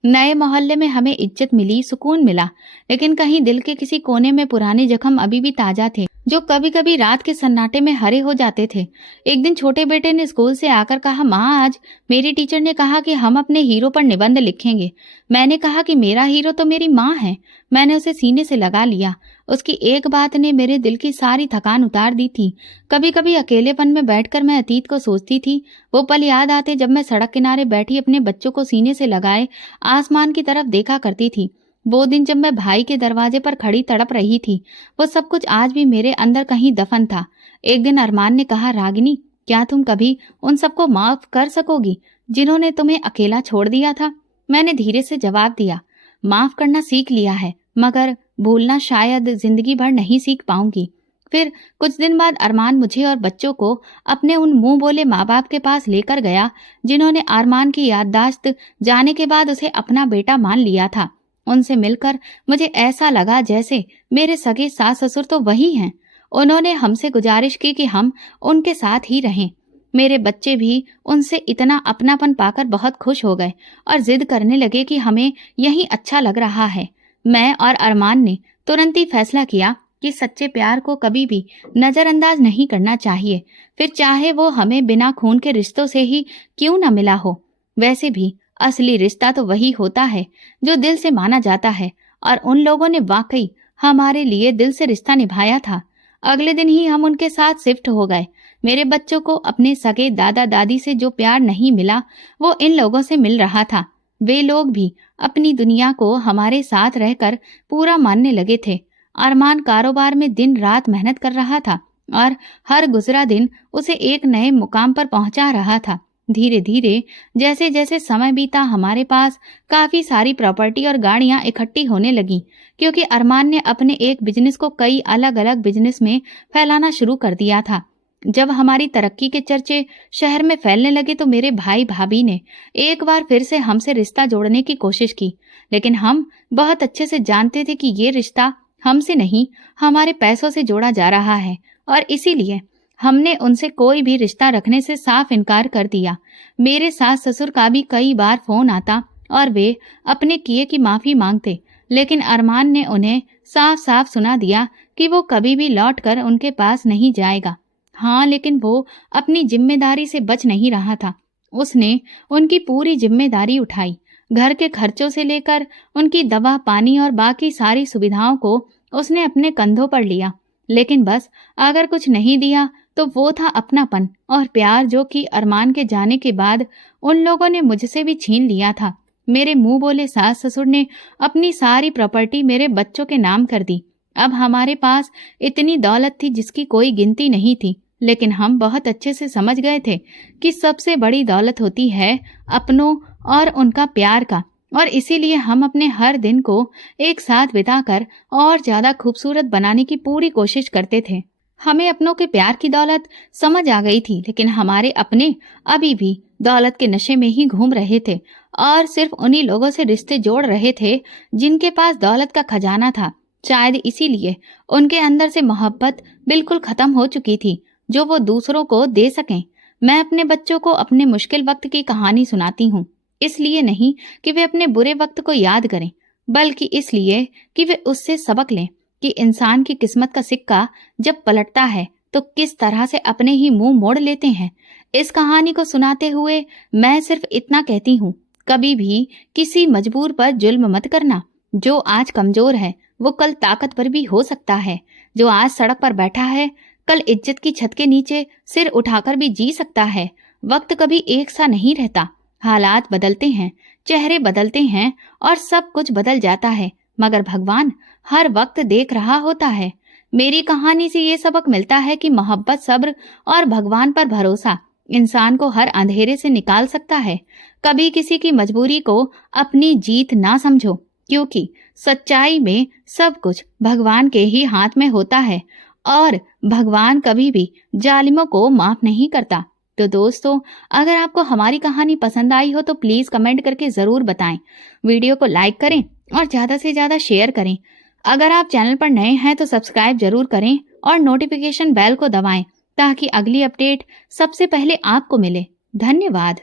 नए मोहल्ले में हमें इज्जत मिली, सुकून मिला, लेकिन कहीं दिल के किसी कोने में पुराने जख्म अभी भी ताजा थे, जो कभी कभी रात के सन्नाटे में हरे हो जाते थे। एक दिन छोटे बेटे ने स्कूल से आकर कहा, माँ आज मेरी टीचर ने कहा कि हम अपने हीरो पर निबंध लिखेंगे। मैंने कहा कि मेरा हीरो तो मेरी माँ है। मैंने उसे सीने से लगा लिया। उसकी एक बात ने मेरे दिल की सारी थकान उतार दी थी। कभी कभी अकेलेपन में बैठकर मैं अतीत को सोचती थी। वो पल याद आते जब मैं सड़क किनारे बैठी अपने बच्चों को सीने से लगाए आसमान की तरफ देखा करती थी। वो दिन जब मैं भाई के दरवाजे पर खड़ी तड़प रही थी, वो सब कुछ आज भी मेरे अंदर कहीं दफन था। एक दिन अरमान ने कहा, रागिनी क्या तुम कभी उन सबको माफ कर सकोगी जिन्होंने तुम्हें अकेला छोड़ दिया था? मैंने धीरे से जवाब दिया, माफ करना सीख लिया है, मगर भूलना शायद जिंदगी भर नहीं सीख पाऊंगी। फिर कुछ दिन बाद अरमान मुझे और बच्चों को अपने उन मुंह बोले माँ बाप के पास लेकर गया जिन्होंने अरमान की याददाश्त जाने के बाद उसे अपना बेटा मान लिया था। उनसे मिलकर मुझे ऐसा लगा जैसे मेरे सगे सास ससुर तो वही हैं। उन्होंने हमसे गुजारिश की कि हम उनके साथ ही रहें। मेरे बच्चे भी उनसे इतना अपनापन पाकर बहुत खुश हो गए और जिद करने लगे कि हमें यहीं अच्छा लग रहा है। मैं और अरमान ने तुरंत ही फैसला किया कि सच्चे प्यार को कभी भी नजरअंदाज नहीं करना चाहिए, फिर चाहे वो हमें बिना खून के रिश्तों से ही क्यों न मिला हो। वैसे भी असली रिश्ता तो वही होता है जो दिल से माना जाता है, और उन लोगों ने वाकई हमारे लिए दिल से रिश्ता निभाया था। अगले दिन ही हम उनके साथ शिफ्ट हो गए। मेरे बच्चों को अपने सगे दादा दादी से जो प्यार नहीं मिला वो इन लोगों से मिल रहा था। वे लोग भी अपनी दुनिया को हमारे साथ रहकर पूरा मानने लगे थे। अरमान कारोबार में दिन रात मेहनत कर रहा था और हर गुजरा दिन उसे एक नए मुकाम पर पहुंचा रहा था। धीरे धीरे जैसे जैसे समय बीता हमारे पास काफी सारी प्रॉपर्टी और गाड़ियां इकट्ठी होने लगी, क्योंकि अरमान ने अपने एक बिजनेस को कई अलग अलग बिजनेस में फैलाना शुरू कर दिया था। जब हमारी तरक्की के चर्चे शहर में फैलने लगे तो मेरे भाई भाभी ने एक बार फिर से हमसे रिश्ता जोड़ने की कोशिश की, लेकिन हम बहुत अच्छे से जानते थे कि ये रिश्ता हमसे नहीं, हमारे पैसों से जोड़ा जा रहा है, और इसीलिए हमने उनसे कोई भी रिश्ता रखने से साफ इनकार कर दिया। मेरे सास ससुर का भी कई बार फोन आता और वे अपने किए की माफी मांगते, लेकिन अरमान ने उन्हें साफ साफ सुना दिया कि वो कभी भी लौट कर उनके पास नहीं जाएगा। हाँ, लेकिन वो अपनी जिम्मेदारी से बच नहीं रहा था। उसने उनकी पूरी जिम्मेदारी उठाई। घर के खर्चों से लेकर उनकी दवा पानी और बाकी सारी सुविधाओं को उसने अपने कंधों पर लिया। लेकिन बस अगर कुछ नहीं दिया तो वो था अपनापन और प्यार, जो कि अरमान के जाने के बाद उन लोगों ने मुझसे भी छीन लिया था। मेरे मुंह बोले सास ससुर ने अपनी सारी प्रॉपर्टी मेरे बच्चों के नाम कर दी। अब हमारे पास इतनी दौलत थी जिसकी कोई गिनती नहीं थी, लेकिन हम बहुत अच्छे से समझ गए थे कि सबसे बड़ी दौलत होती है अपनों और उनका प्यार का, और इसीलिए हम अपने हर दिन को एक साथ बिताकर और ज्यादा खूबसूरत बनाने की पूरी कोशिश करते थे। हमें अपनों के प्यार की दौलत समझ आ गई थी, लेकिन हमारे अपने अभी भी दौलत के नशे में ही घूम रहे थे और सिर्फ उन्हीं लोगों से रिश्ते जोड़ रहे थे जिनके पास दौलत का खजाना था। शायद इसीलिए उनके अंदर से मोहब्बत बिल्कुल खत्म हो चुकी थी जो वो दूसरों को दे सकें। मैं अपने बच्चों को अपने मुश्किल वक्त की कहानी सुनाती हूँ, इसलिए नहीं कि वे अपने बुरे वक्त को याद करें, बल्कि इसलिए कि वे उससे सबक लें कि इंसान की किस्मत का सिक्का जब पलटता है तो किस तरह से अपने ही मुंह मोड़ लेते हैं। इस कहानी को सुनाते हुए मैं सिर्फ इतना कहती हूँ, कभी भी किसी मजबूर पर जुल्म मत करना। जो आज कमजोर है वो कल ताकतवर भी हो सकता है। जो आज सड़क पर बैठा है कल इज्जत की छत के नीचे सिर उठाकर भी जी सकता है। वक्त कभी एक सा नहीं रहता, हालात बदलते हैं, चेहरे बदलते हैं और सब कुछ बदल जाता है, मगर भगवान हर वक्त देख रहा होता है। मेरी कहानी से ये सबक मिलता है कि मोहब्बत, सब्र और भगवान पर भरोसा इंसान को हर अंधेरे से निकाल सकता है। कभी किसी की मजबूरी को अपनी जीत ना समझो, क्योंकि सच्चाई में सब कुछ भगवान के ही हाथ में होता है और भगवान कभी भी जालिमों को माफ नहीं करता। तो दोस्तों, अगर आपको हमारी कहानी पसंद आई हो तो प्लीज कमेंट करके जरूर बताएं। वीडियो को लाइक करें और ज्यादा से ज्यादा शेयर करें। अगर आप चैनल पर नए हैं तो सब्सक्राइब जरूर करें और नोटिफिकेशन बेल को दबाएं ताकि अगली अपडेट सबसे पहले आपको मिले। धन्यवाद।